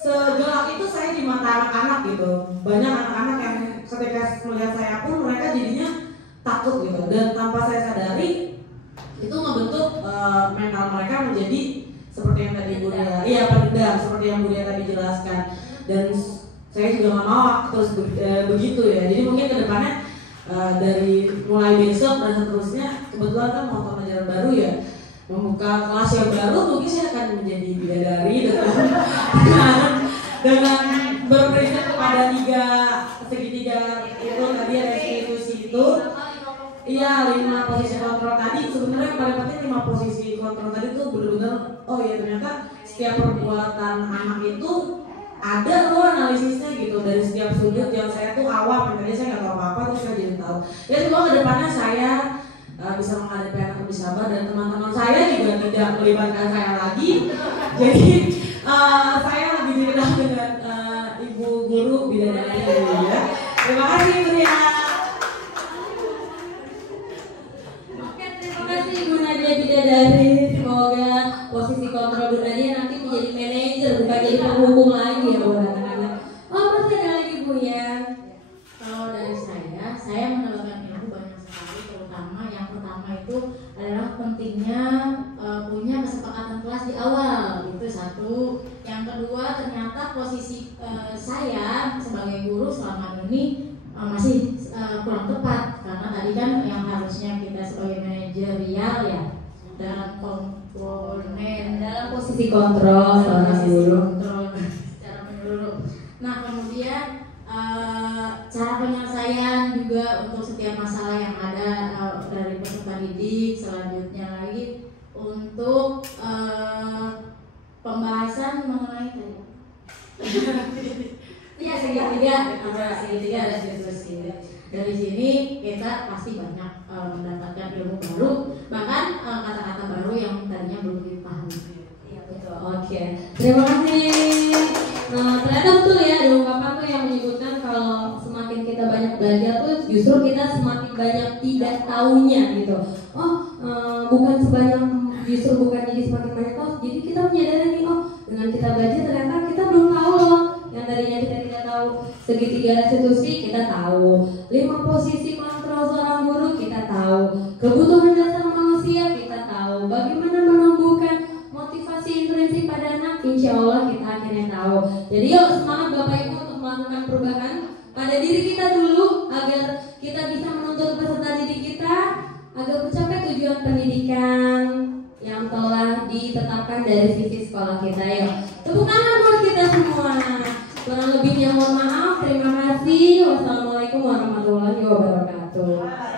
segelap itu saya di mata anak-anak gitu. Banyak anak-anak yang ketika melihat saya pun mereka jadinya takut gitu, dan tanpa saya sadari itu ngebentuk mental mereka menjadi seperti yang tadi Bu Ria, pendendam seperti yang Bu Ria tadi jelaskan. Dan saya juga nggak mau terus begitu ya. Jadi mungkin kedepannya dari mulai besok dan seterusnya, kebetulan kan mau pelajaran baru ya, membuka kelas yang baru, mungkin saya akan menjadi bidadari dengan berprinsip kepada segitiga itu tadi, restitusi itu. Iya, 5 posisi kontrol tadi sebenarnya paling penting. 5 posisi kontrol tadi tuh benar-benar ternyata setiap perbuatan anak itu ada loh analisisnya gitu, dari setiap sudut yang saya tuh awam, makanya saya nggak tahu apa-apa, terus saya jadi tahu. Ya semoga kedepannya saya bisa menghadapi anak lebih sabar, dan teman-teman saya juga tidak melibatkan saya lagi. Jadi saya lebih dikenal dengan Ibu Guru Bidadari ya. Terima kasih Bu Ria. Oke, terima kasih Ibu Nadia Bidadari. Semoga posisi kontrol Bu Nadia nanti menjadi manajer, bukan jadi penghukum lagi ya buat anak-anak. Pasti ada lagi Bu ya. Kalau dari saya mendapatkan ilmu banyak sekali, terutama yang pertama itu adalah pentingnya punya kesepakatan kelas di awal, itu satu. Yang kedua, ternyata posisi saya sebagai guru selama ini masih kurang tepat, karena tadi kan yang harusnya kita sebagai manajerial ya, dalam komponen, dalam posisi kontrol secara menyeluruh. Nah, kemudian cara penyelesaian juga untuk setiap masalah yang ada dari peserta didik. Selanjutnya lagi untuk pembahasan mengenai segitiga restitusi. Dari sini kita pasti banyak ilmu baru, bahkan kata-kata baru yang tadinya belum dipahami. Iya betul. Oke. Terima kasih. Ternyata betul ya ada ungkapan tuh yang menyebutkan kalau semakin kita banyak belajar tuh justru kita semakin banyak tidak taunya gitu. Bukan jadi semakin banyak tahu. Jadi kita menyadari nih, dengan kita belajar ternyata kita belum tahu loh. Yang tadinya kita tidak tahu segitiga restitusi kita tahu, 5 posisi kontrol seorang guru kita tahu, kebutuhan dasar manusia kita tahu, bagaimana menumbuhkan motivasi intrinsik pada anak, insya Allah kita akhirnya tahu. Jadi yuk semangat Bapak Ibu untuk melakukan perubahan pada diri kita dulu agar kita bisa menuntut peserta didik kita agar mencapai tujuan pendidikan yang telah ditetapkan dari visi sekolah kita. Yuk tepuk tangan buat kita semua. Kurang lebihnya mohon maaf. Terima kasih. Wassalamualaikum warahmatullahi wabarakatuh.